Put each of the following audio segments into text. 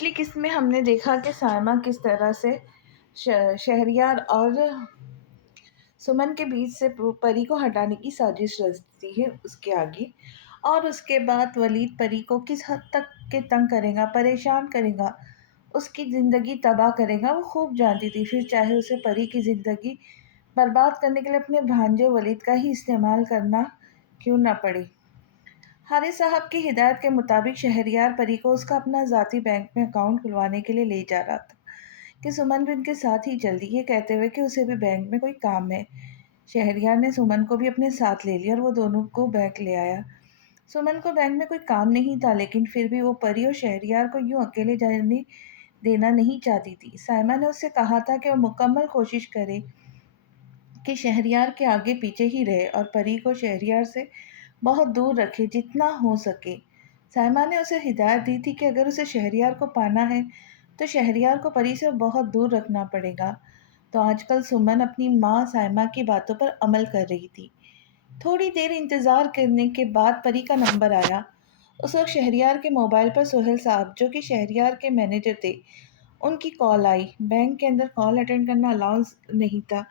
پچھلی قسط میں ہم نے دیکھا کہ سائمہ کس طرح سے شہریار اور سمن کے بیچ سے پری کو ہٹانے کی سازش رچتی ہے اس کے آگے، اور اس کے بعد ولید پری کو کس حد تک کے تنگ کرے گا، پریشان کرے گا، اس کی زندگی تباہ کرے گا، وہ خوب جانتی تھی، پھر چاہے اسے پری کی زندگی برباد کرنے کے لیے اپنے بھانجے ولید کا ہی استعمال کرنا کیوں نہ پڑے۔ حارث صاحب کی ہدایت کے مطابق شہریار پری کو اس کا اپنا ذاتی بینک میں اکاؤنٹ کھلوانے کے لیے لے جا رہا تھا کہ سمن بھی ان کے ساتھ ہی چل دی، یہ کہتے ہوئے کہ اسے بھی بینک میں کوئی کام ہے۔ شہریار نے سمن کو بھی اپنے ساتھ لے لیا اور وہ دونوں کو بینک لے آیا۔ سمن کو بینک میں کوئی کام نہیں تھا، لیکن پھر بھی وہ پری اور شہریار کو یوں اکیلے جانے دینا نہیں چاہتی تھی۔ سائمہ نے اس سے کہا تھا کہ وہ مکمل کوشش کرے کہ شہریار کے آگے پیچھے ہی رہے اور پری کو شہریار سے بہت دور رکھے جتنا ہو سکے۔ سائمہ نے اسے ہدایت دی تھی کہ اگر اسے شہریار کو پانا ہے تو شہریار کو پری سے بہت دور رکھنا پڑے گا۔ تو آج کل سمن اپنی ماں سائمہ کی باتوں پر عمل کر رہی تھی۔ تھوڑی دیر انتظار کرنے کے بعد پری کا نمبر آیا۔ اس وقت شہریار کے موبائل پر سہیل صاحب، جو کہ شہریار کے مینیجر تھے، ان کی کال آئی۔ بینک کے اندر کال اٹینڈ کرنا الاؤ نہیں تھا،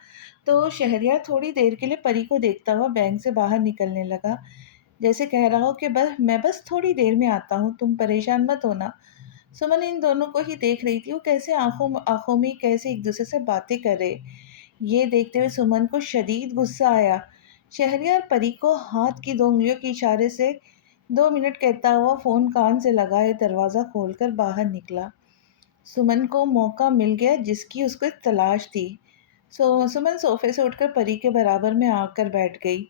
تو شہریار تھوڑی دیر کے لیے پری کو دیکھتا ہوا بینک سے باہر نکلنے لگا، جیسے کہہ رہا ہو کہ میں بس تھوڑی دیر میں آتا ہوں، تم پریشان مت ہونا۔ سمن ان دونوں کو ہی دیکھ رہی تھی، وہ کیسے آنکھوں میں کیسے ایک دوسرے سے باتیں کر رہے۔ یہ دیکھتے ہوئے سمن کو شدید غصہ آیا۔ شہریار پری کو ہاتھ کی 2 انگلیوں کے اشارے سے 2 منٹ کہتا ہوا فون کان سے لگائے دروازہ کھول کر باہر نکلا۔ سمن کو موقع مل گیا جس کی اس کو تلاش تھی۔ سمن صوفے سے اٹھ کر پری کے برابر میں آ کر بیٹھ گئی۔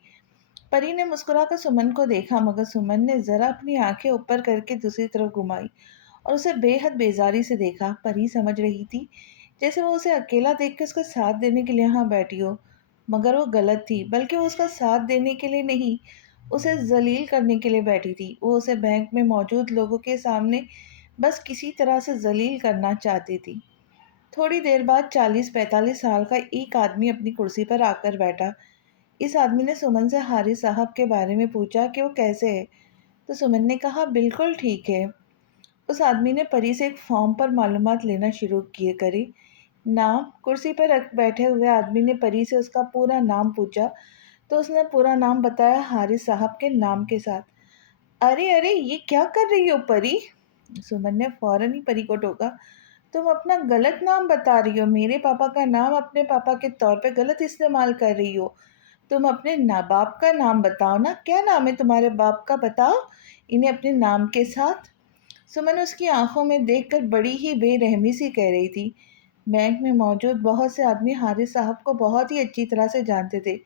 پری نے مسکرا کر سمن کو دیکھا، مگر سمن نے ذرا اپنی آنکھیں اوپر کر کے دوسری طرف گھمائی اور اسے بے حد بیزاری سے دیکھا۔ پری سمجھ رہی تھی جیسے وہ اسے اکیلا دیکھ کے اس کا ساتھ دینے کے لیے یہاں بیٹھی ہو، مگر وہ غلط تھی، بلکہ وہ اس کا ساتھ دینے کے لیے نہیں، اسے ذلیل کرنے کے لیے بیٹھی تھی۔ وہ اسے بینک میں موجود لوگوں کے سامنے بس کسی طرح سے ذلیل کرنا چاہتی تھی۔ تھوڑی دیر بعد 40-45 سال کا ایک آدمی اپنی کرسی پر آ کر بیٹھا۔ اس آدمی نے سمن سے حارث صاحب کے بارے میں پوچھا کہ وہ کیسے ہے، تو سمن نے کہا بالکل ٹھیک ہے۔ اس آدمی نے پری سے ایک فارم پر معلومات لینا شروع کری۔ نام؟ کرسی پر بیٹھے ہوئے آدمی نے پری سے اس کا پورا نام پوچھا تو اس نے پورا نام بتایا حارث صاحب کے نام کے ساتھ۔ ارے ارے، یہ کیا کر رہی ہو پری؟ سمن نے فوراً ہی پری کو ٹوکا۔ تم اپنا غلط نام بتا رہی ہو، میرے پاپا کا نام اپنے پاپا کے طور پہ غلط استعمال کر رہی ہو۔ تم اپنے باپ کا نام بتاؤ نا، کیا نام ہے تمہارے باپ کا، بتاؤ انہیں اپنے نام کے ساتھ۔ سمن اس کی آنکھوں میں دیکھ کر بڑی ہی بے رحمی سی کہہ رہی تھی۔ بینک میں موجود بہت سے آدمی حارث صاحب کو بہت ہی اچھی طرح سے جانتے تھے،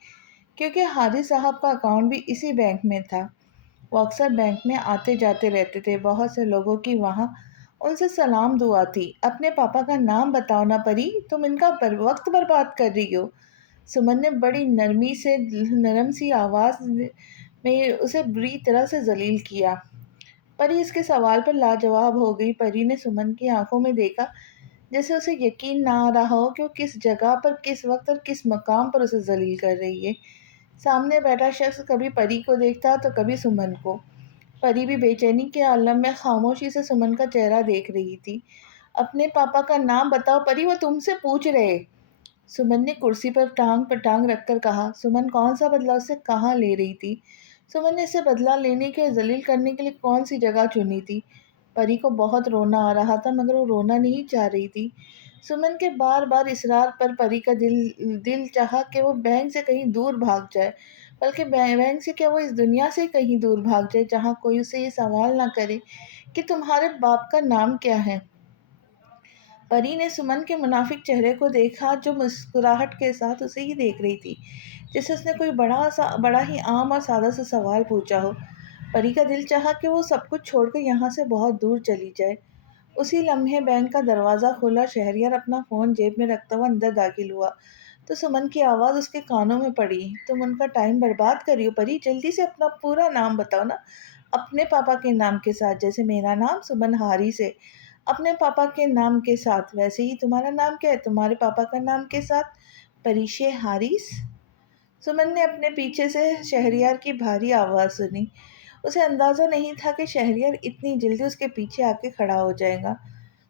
کیونکہ حارث صاحب کا اکاؤنٹ بھی اسی بینک میں تھا۔ وہ اکثر بینک میں آتے جاتے رہتے تھے، بہت سے لوگوں کی وہاں ان سے سلام دعا تھی۔ اپنے پاپا کا نام بتاؤ نا پری، تم ان کا وقت برباد کر رہی ہو۔ سمن نے بڑی نرم سی آواز میں اسے بری طرح سے ذلیل کیا۔ پری اس کے سوال پر لاجواب ہو گئی۔ پری نے سمن کی آنکھوں میں دیکھا جیسے اسے یقین نہ آ رہا ہو کہ وہ کس جگہ پر، کس وقت اور کس مقام پر اسے ذلیل کر رہی ہے۔ سامنے بیٹھا شخص کبھی پری کو دیکھتا تو کبھی سمن کو۔ پری بھی بے چینی کے عالم میں خاموشی سے سمن کا چہرہ دیکھ رہی تھی۔ اپنے پاپا کا نام بتاؤ پری، وہ تم سے پوچھ رہے۔ سمن نے کرسی پر ٹانگ رکھ کر کہا۔ سمن کون سا بدلہ اس سے کہاں لے رہی تھی؟ سمن نے اسے بدلہ لینے کے، ذلیل کرنے کے لیے کون سی جگہ چنی تھی؟ پری کو بہت رونا آ رہا تھا، مگر وہ رونا نہیں چاہ رہی تھی۔ سمن کے بار بار اصرار پر پری کا دل چاہا کہ وہ بینک سے کہیں دور بھاگ جائے، بلکہ بینک سے کیا، وہ اس دنیا سے کہیں دور بھاگ جائے جہاں کوئی اسے یہ سوال نہ کرے کہ تمہارے باپ کا نام کیا ہے۔ پری نے سمن کے منافق چہرے کو دیکھا، جو مسکراہٹ کے ساتھ اسے ہی دیکھ رہی تھی، جیسے اس نے کوئی بڑا ہی عام اور سادہ سا سوال پوچھا ہو۔ پری کا دل چاہا کہ وہ سب کچھ چھوڑ کر یہاں سے بہت دور چلی جائے۔ اسی لمحے بینک کا دروازہ کھلا، شہریار اپنا فون جیب میں رکھتا ہوا اندر داخل ہوا تو سمن کی آواز اس کے کانوں میں پڑی۔ تم ان کا ٹائم برباد کر رہی ہو پری، جلدی سے اپنا پورا نام بتاؤ نا، اپنے پاپا کے نام کے ساتھ، جیسے میرا نام سمن حارث ہے، اپنے پاپا کے نام کے ساتھ، ویسے ہی تمہارا نام کیا ہے، تمہارے پاپا کا نام کے ساتھ، پریشے حارث۔ سمن نے اپنے پیچھے سے شہریار کی بھاری آواز سنی۔ اسے اندازہ نہیں تھا کہ شہریار اتنی جلدی اس کے پیچھے آ کے کھڑا ہو جائے گا۔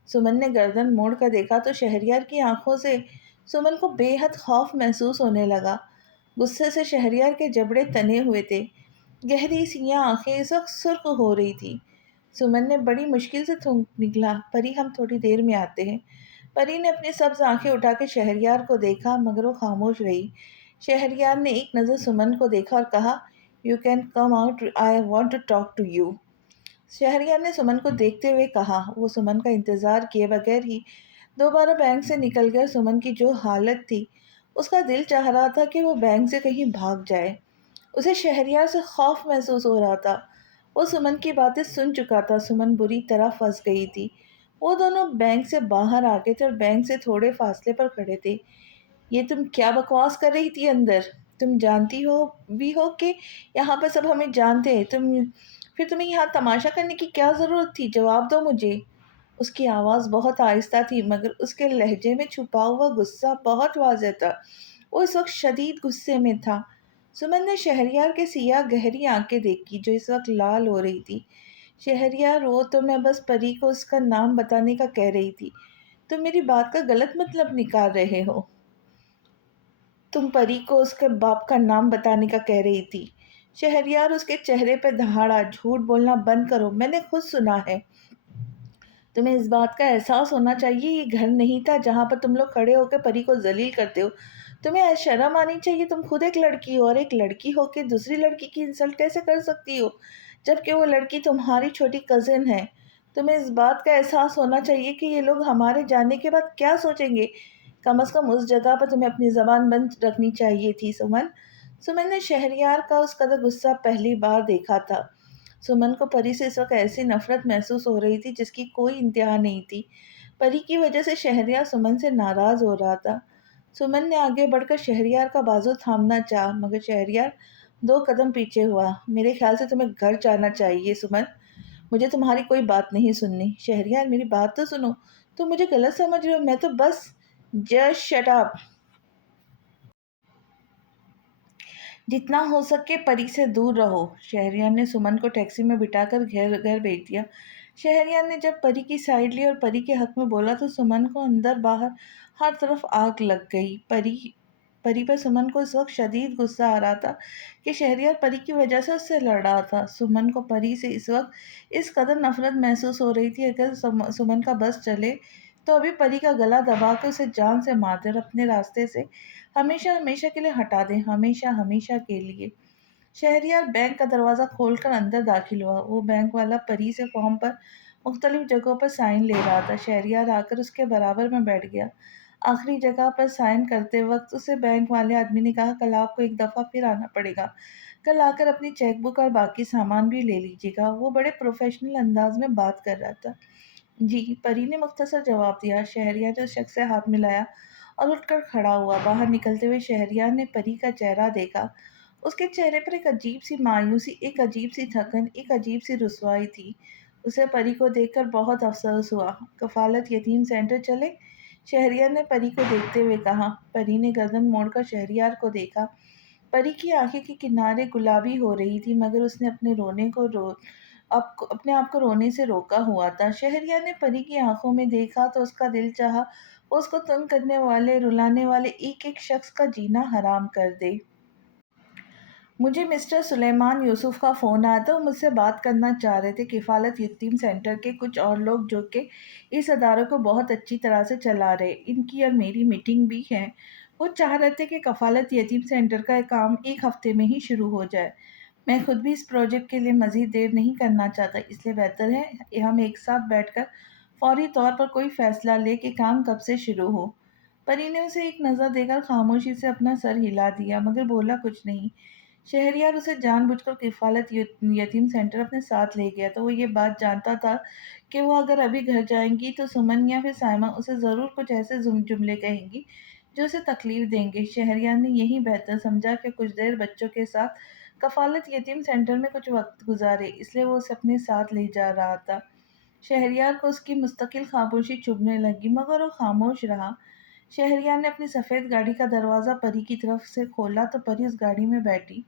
سمن نے گردن موڑ کر دیکھا تو شہریار کی آنکھوں سے سمن کو بے حد خوف محسوس ہونے لگا۔ غصے سے شہریار کے جبڑے تنے ہوئے تھے، گہری سیاہ آنکھیں اس وقت سرخ ہو رہی تھی۔ سمن نے بڑی مشکل سے تھوک نکلا، پری ہم تھوڑی دیر میں آتے ہیں۔ پری نے اپنی سبز آنکھیں اٹھا کے شہریار کو دیکھا مگر وہ خاموش رہی۔ شہریار نے ایک نظر سمن کو دیکھا اور کہا، "You can come out, I want to talk to you." Shahryar نے سمن کو دیکھتے ہوئے کہا۔ وہ سمن کا انتظار کیے بغیر ہی دوبارہ بینک سے نکل گیا۔ سمن کی جو حالت تھی، اس کا دل چاہ رہا تھا کہ وہ بینک سے کہیں بھاگ جائے۔ اسے شہریار سے خوف محسوس ہو رہا تھا۔ وہ سمن کی باتیں سن چکا تھا۔ سمن بری طرح پھنس گئی تھی۔ وہ دونوں بینک سے باہر آ گئے تھے اور بینک سے تھوڑے فاصلے پر کھڑے تھے۔ "یہ تم کیا بکواس کر رہی تھی اندر؟ تم جانتی ہو بھی ہو کہ یہاں پہ سب ہمیں جانتے ہیں، پھر تمہیں یہاں تماشا کرنے کی کیا ضرورت تھی؟ جواب دو مجھے." اس کی آواز بہت آہستہ تھی مگر اس کے لہجے میں چھپا ہوا غصہ بہت واضح تھا۔ وہ اس وقت شدید غصے میں تھا۔ سمن نے شہریار کے سیاہ گہری آنکھیں دیکھی جو اس وقت لال ہو رہی تھی۔ "شہریار، وہ تو میں بس پری کو اس کا نام بتانے کا کہہ رہی تھی۔ تم میری بات کا غلط مطلب نکال رہے ہو۔ تم پری کو اس کے باپ کا نام بتانے کا کہہ رہی تھی." شہریار اس کے چہرے پہ دہاڑا، "جھوٹ بولنا بند کرو، میں نے خود سنا ہے۔ تمہیں اس بات کا احساس ہونا چاہیے یہ گھر نہیں تھا جہاں پر تم لوگ کھڑے ہو کے پری کو ذلیل کرتے ہو۔ تمہیں شرم آنی چاہیے، تم خود ایک لڑکی ہو اور ایک لڑکی ہو کے دوسری لڑکی کی انسلٹ کیسے کر سکتی ہو جبکہ وہ لڑکی تمہاری چھوٹی کزن ہے۔ تمہیں اس بات کا احساس ہونا چاہیے کہ یہ لوگ ہمارے جانے کے بعد کیا سوچیں گے۔ کم از کم اس جگہ پر تمہیں اپنی زبان بند رکھنی چاہیے تھی سمن." سمن نے شہریار کا اس قدر غصہ پہلی بار دیکھا تھا۔ سمن کو پری سے اس وقت ایسی نفرت محسوس ہو رہی تھی جس کی کوئی انتہا نہیں تھی۔ پری کی وجہ سے شہریار سمن سے ناراض ہو رہا تھا۔ سمن نے آگے بڑھ کر شہریار کا بازو تھامنا چاہا مگر شہریار 2 قدم پیچھے ہوا۔ "میرے خیال سے تمہیں گھر جانا چاہیے سمن، مجھے تمہاری کوئی بات نہیں سننی." "شہریار، میری بات تو سنو، تم مجھے غلط سمجھ رہے ہو، میں تو بس..." "جسٹ شٹ اپ۔ جتنا ہو سکے پری سے دور رہو." شہریار نے سمن کو ٹیکسی میں بٹھا کر گھر بھیج دیا۔ شہریار نے جب پری کی سائیڈ لی اور پری کے حق میں بولا تو سمن کو اندر باہر ہر طرف آگ لگ گئی۔ پری پر سمن کو اس وقت شدید غصہ آ رہا تھا کہ شہریار پری کی وجہ سے اس سے لڑ رہا تھا۔ سمن کو پری سے اس وقت اس قدر نفرت محسوس ہو رہی تھی اگر سمن کا بس چلے تو ابھی پری کا گلا دبا کے اسے جان سے مار دے اور اپنے راستے سے ہمیشہ ہمیشہ کے لیے ہٹا دے، ہمیشہ ہمیشہ کے لیے۔ شہریار بینک کا دروازہ کھول کر اندر داخل ہوا۔ وہ بینک والا پری سے فارم پر مختلف جگہوں پر سائن لے رہا تھا۔ شہریار آ کر اس کے برابر میں بیٹھ گیا۔ آخری جگہ پر سائن کرتے وقت اسے بینک والے آدمی نے کہا، "کل آپ کو ایک دفعہ پھر آنا پڑے گا۔ کل آ کر اپنی چیک بک اور باقی سامان بھی لے لیجیے گا." وہ بڑے پروفیشنل انداز میں بات کر رہا تھا۔ "جی." پری نے مختصر جواب دیا۔ شہریار نے اس شخص سے ہاتھ ملایا اور اٹھ کر کھڑا ہوا۔ باہر نکلتے ہوئے شہریار نے پری کا چہرہ دیکھا۔ اس کے چہرے پر ایک عجیب سی مایوسی، ایک عجیب سی تھکن، ایک عجیب سی رسوائی تھی۔ اسے پری کو دیکھ کر بہت افسوس ہوا۔ "کفالت یتیم سینٹر چلیں؟" شہریار نے پری کو دیکھتے ہوئے کہا۔ پری نے گردن موڑ کر شہریار کو دیکھا۔ پری کی آنکھیں کے کنارے گلابی ہو رہی تھی مگر اس نے اپنے آپ کو رونے سے روکا ہوا تھا۔ شہریار نے پری کی آنکھوں میں دیکھا تو اس کا دل چاہا وہ اس کو تنگ کرنے والے، رلانے والے ایک ایک شخص کا جینا حرام کر دے۔ "مجھے مسٹر سلیمان یوسف کا فون آیا تھا، وہ مجھ سے بات کرنا چاہ رہے تھے۔ کفالت یتیم سینٹر کے کچھ اور لوگ جو کہ اس ادارے کو بہت اچھی طرح سے چلا رہے، ان کی اور میری میٹنگ بھی ہے۔ وہ چاہ رہے تھے کہ کفالت یتیم سینٹر کا کام ایک ہفتے میں ہی شروع ہو جائے۔ میں خود بھی اس پروجیکٹ کے لیے مزید دیر نہیں کرنا چاہتا، اس لیے بہتر ہے ہم ایک ساتھ بیٹھ کر فوری طور پر کوئی فیصلہ لیں کہ کام کب سے شروع ہو." پری نے اسے ایک نظر دے کر خاموشی سے اپنا سر ہلا دیا مگر بولا کچھ نہیں۔ شہریار اسے جان بوجھ کر کفالت یتیم سینٹر اپنے ساتھ لے گیا تو وہ یہ بات جانتا تھا کہ وہ اگر ابھی گھر جائیں گی تو سمن یا پھر سائمہ اسے ضرور کچھ ایسے جملے کہیں گی جو اسے تکلیف دیں گے۔ شہریار نے یہی بہتر سمجھا کہ کچھ دیر بچوں کے ساتھ کفالت یتیم سینٹر میں کچھ وقت گزارے، اس لیے وہ اسے اپنے ساتھ لے جا رہا تھا۔ شہریار کو اس کی مستقل خاموشی چبھنے لگی مگر وہ خاموش رہا۔ شہریار نے اپنی سفید گاڑی کا دروازہ پری کی طرف سے کھولا تو پری اس گاڑی میں بیٹھی۔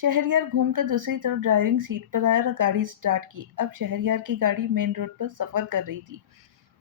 شہریار گھوم کر دوسری طرف ڈرائیونگ سیٹ پر آیا اور گاڑی سٹارٹ کی۔ اب شہریار کی گاڑی مین روڈ پر سفر کر رہی تھی۔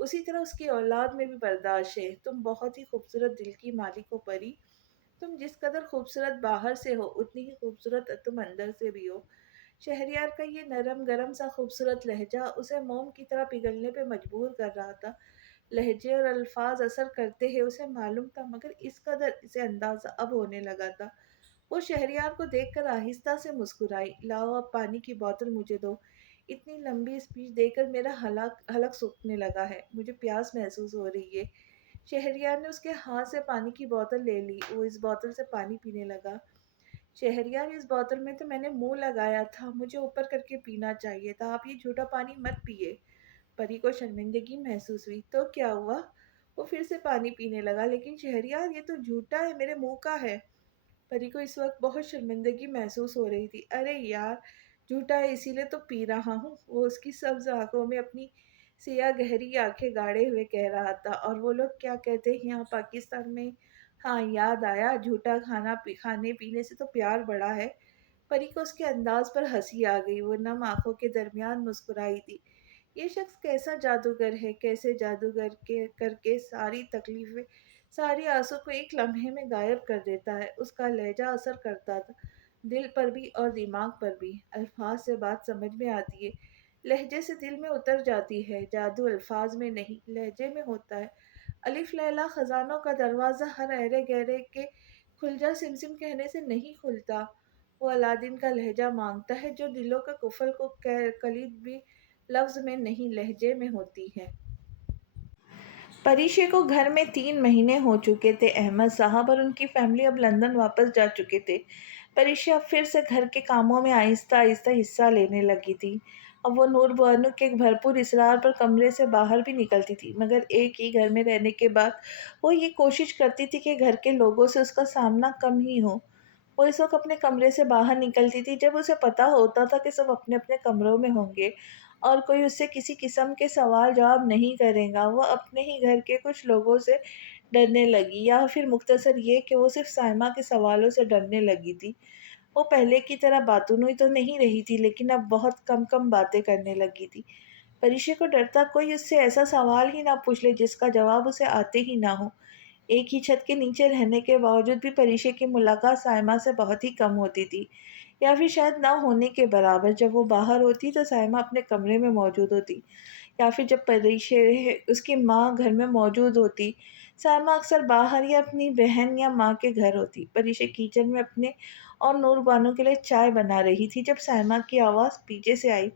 اسی طرح اس کی اولاد میں بھی برداشت ہے۔ تم بہت ہی خوبصورت دل کی مالک ہو پری، تم جس قدر خوبصورت باہر سے ہو اتنی ہی خوبصورت تم اندر سے بھی ہو۔ شہریار کا یہ نرم گرم سا خوبصورت لہجہ اسے موم کی طرح پگھلنے پہ مجبور کر رہا تھا۔ لہجے اور الفاظ اثر کرتے ہیں اسے معلوم تھا، مگر اس قدر اسے اندازہ اب ہونے لگا تھا۔ وہ شہریار کو دیکھ کر آہستہ سے مسکرائی۔ لاؤ اب پانی کی بوتل مجھے دو۔ اتنی لمبی اسپیچ دے کر میرا حلق سوکھنے لگا ہے، مجھے پیاس محسوس ہو رہی ہے۔ شہریار نے اس کے ہاتھ سے پانی کی بوتل لے لی۔ وہ اس بوتل سے پانی پینے لگا۔ شہریار، اس بوتل میں تو میں نے منہ لگایا تھا، مجھے اوپر کر کے پینا چاہیے تھا، آپ یہ جھوٹا پانی مت پیے۔ پری کو شرمندگی محسوس ہوئی۔ تو کیا ہوا؟ وہ پھر سے پانی پینے لگا۔ لیکن شہریار، یہ تو جھوٹا ہے، میرے منہ کا ہے۔ پری کو اس وقت بہت شرمندگی محسوس ہو رہی تھی۔ ارے یار، جھوٹا ہے اسی لیے تو پی رہا ہوں، وہ اس کی سبز آنکھوں میں اپنی سیاہ گہری آنکھیں گاڑے ہوئے کہہ رہا تھا۔ اور وہ لوگ کیا کہتے ہیں یہاں پاکستان میں؟ ہاں یاد آیا، جھوٹا کھانے پینے سے تو پیار بڑا ہے۔ پری کو اس کے انداز پر ہنسی آ گئی۔ وہ نم آنکھوں کے درمیان مسکرائی تھی۔ یہ شخص کیسا جادوگر ہے، کیسے جادوگر کر کے ساری تکلیفیں، ساری آنسوں کو ایک لمحے میں غائب کر دیتا ہے۔ اس کا لہجہ اثر کرتا تھا، دل پر بھی اور دماغ پر بھی۔ الفاظ سے بات سمجھ میں آتی ہے، لہجے سے دل میں اتر جاتی ہے۔ جادو الفاظ میں نہیں، لہجے میں ہوتا ہے۔ الف لیلا خزانوں کا دروازہ ہر ایرے گہرے کے کھل جا سمسم کہنے سے نہیں کھلتا، وہ الادین کا لہجہ مانگتا ہے جو دلوں کا قفل کو کلید بھی لفظ میں نہیں لہجے میں ہوتی ہے۔ پریشے کو گھر میں 3 مہینے ہو چکے تھے۔ احمد صاحب اور ان کی فیملی اب لندن واپس جا چکے تھے۔ پریشا اب پھر سے گھر کے کاموں میں آہستہ آہستہ حصہ لینے لگی تھی۔ اب وہ نور بانو کے بھرپور اصرار پر کمرے سے باہر بھی نکلتی تھی، مگر ایک ہی گھر میں رہنے کے بعد وہ یہ کوشش کرتی تھی کہ گھر کے لوگوں سے اس کا سامنا کم ہی ہو۔ وہ اس وقت اپنے کمرے سے باہر نکلتی تھی جب اسے پتہ ہوتا تھا کہ سب اپنے اپنے کمروں میں ہوں گے اور کوئی اس سے کسی قسم کے سوال جواب نہیں کرے گا۔ وہ اپنے ہی گھر کے کچھ لوگوں سے ڈرنے لگی، یا پھر مختصر یہ کہ وہ صرف سائمہ کے سوالوں سے ڈرنے لگی تھی۔ وہ پہلے کی طرح باتونی تو نہیں رہی تھی، لیکن اب بہت کم کم باتیں کرنے لگی تھی۔ پریشے کو ڈرتا کوئی اس سے ایسا سوال ہی نہ پوچھ لے جس کا جواب اسے آتے ہی نہ ہو۔ ایک ہی چھت کے نیچے رہنے کے باوجود بھی پریشے کی ملاقات سائمہ سے بہت ہی کم ہوتی تھی، یا پھر شاید نہ ہونے کے برابر۔ جب وہ باہر ہوتی تو سائمہ اپنے کمرے میں موجود ہوتی، یا پھر جب پریشے اس کی ماں گھر میں موجود ہوتی، سائمہ اکثر باہر یا اپنی بہن یا ماں کے گھر ہوتی۔ پریشے کچن میں اپنے اور نور بانو کے لیے چائے بنا رہی تھی جب سائمہ کی آواز پیچھے سے آئی۔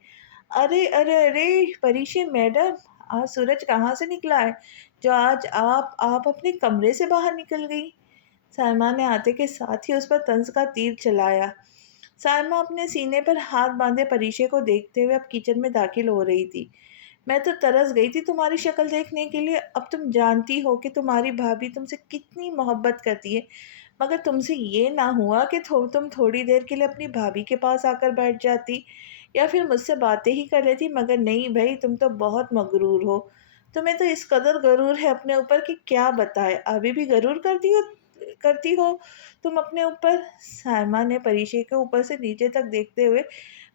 ارے ارے ارے پریشے میڈم، آج سورج کہاں سے نکلا ہے جو آج آپ اپنے کمرے سے باہر نکل گئی؟ سائمہ نے آتے کے ساتھ ہی اس پر طنز کا تیر چلایا۔ سائمہ اپنے سینے پر ہاتھ باندھے پریشے کو دیکھتے ہوئے اب کچن میں داخل ہو رہی تھی۔ میں تو ترس گئی تھی تمہاری شکل دیکھنے کے لیے۔ اب تم جانتی ہو کہ تمہاری بھابھی تم سے کتنی محبت کرتی ہے، مگر تم سے یہ نہ ہوا کہ تم تھوڑی دیر کے لیے اپنی بھابھی کے پاس آ کر بیٹھ جاتی یا پھر مجھ سے باتیں ہی کر لیتی۔ مگر نہیں بھائی، تم تو بہت مغرور ہو، تمہیں تو اس قدر غرور ہے اپنے اوپر کہ کیا بتائے۔ ابھی بھی غرور کرتی ہو تم اپنے اوپر؟ سائمہ نے پریشے کے اوپر سے نیچے تک دیکھتے ہوئے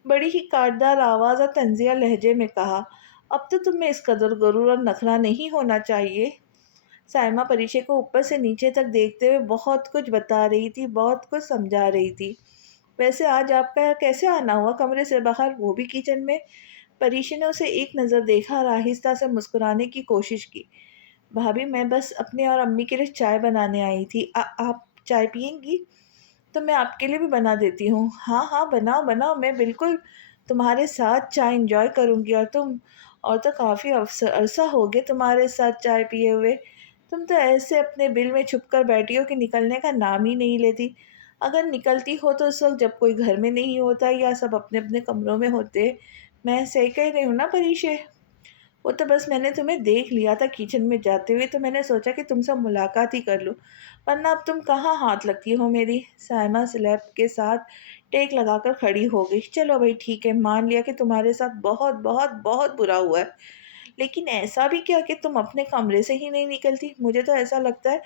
بڑی ہی کاٹدار آواز اور طنزیہ لہجے میں کہا۔ اب تو تم میں اس قدر غرور اور نخرہ نہیں ہونا چاہیے۔ سائمہ پریشے کو اوپر سے نیچے تک دیکھتے ہوئے بہت کچھ بتا رہی تھی، بہت کچھ سمجھا رہی تھی۔ ویسے آج آپ کا کیسے آنا ہوا کمرے سے باہر، وہ بھی کچن میں؟ پریشے نے اسے ایک نظر دیکھا اور آہستہ سے مسکرانے کی کوشش کی۔ بھابھی، میں بس اپنے اور امی کے لیے چائے بنانے آئی تھی۔ آپ چائے پیئیں گی؟ تو میں آپ کے لیے بھی بنا دیتی ہوں۔ ہاں ہاں، بناؤ بناؤ، میں بالکل تمہارے ساتھ چائے انجوائے کروں گی۔ اور تو کافی عرصہ ہو گیا تمہارے ساتھ چائے پیے ہوئے۔ تم تو ایسے اپنے بل میں چھپ کر بیٹھی ہو کہ نکلنے کا نام ہی نہیں لیتی۔ اگر نکلتی ہو تو اس وقت جب کوئی گھر میں نہیں ہوتا یا سب اپنے اپنے کمروں میں ہوتے۔ میں صحیح کہہ رہی ہوں نا پریشے؟ وہ تو بس میں نے تمہیں دیکھ لیا تھا کچن میں جاتے ہوئے، تو میں نے سوچا کہ تم سے ملاقات ہی کر لوں، ورنہ اب تم کہاں ہاتھ لگتی ہو میری۔ سائمہ سلیب کے ساتھ ٹیک لگا کر کھڑی ہو گئی۔ چلو بھائی ٹھیک ہے، مان لیا کہ تمہارے ساتھ بہت بہت بہت برا ہوا ہے، لیکن ایسا بھی کیا کہ تم اپنے کمرے سے ہی نہیں نکلتی؟ مجھے تو ایسا لگتا ہے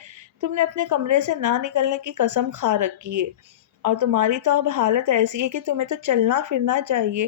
تم نے اپنے کمرے سے نہ نکلنے کی قسم کھا رکھی ہے، اور تمہاری تو اب حالت ایسی ہے کہ تمہیں تو چلنا پھرنا چاہیے۔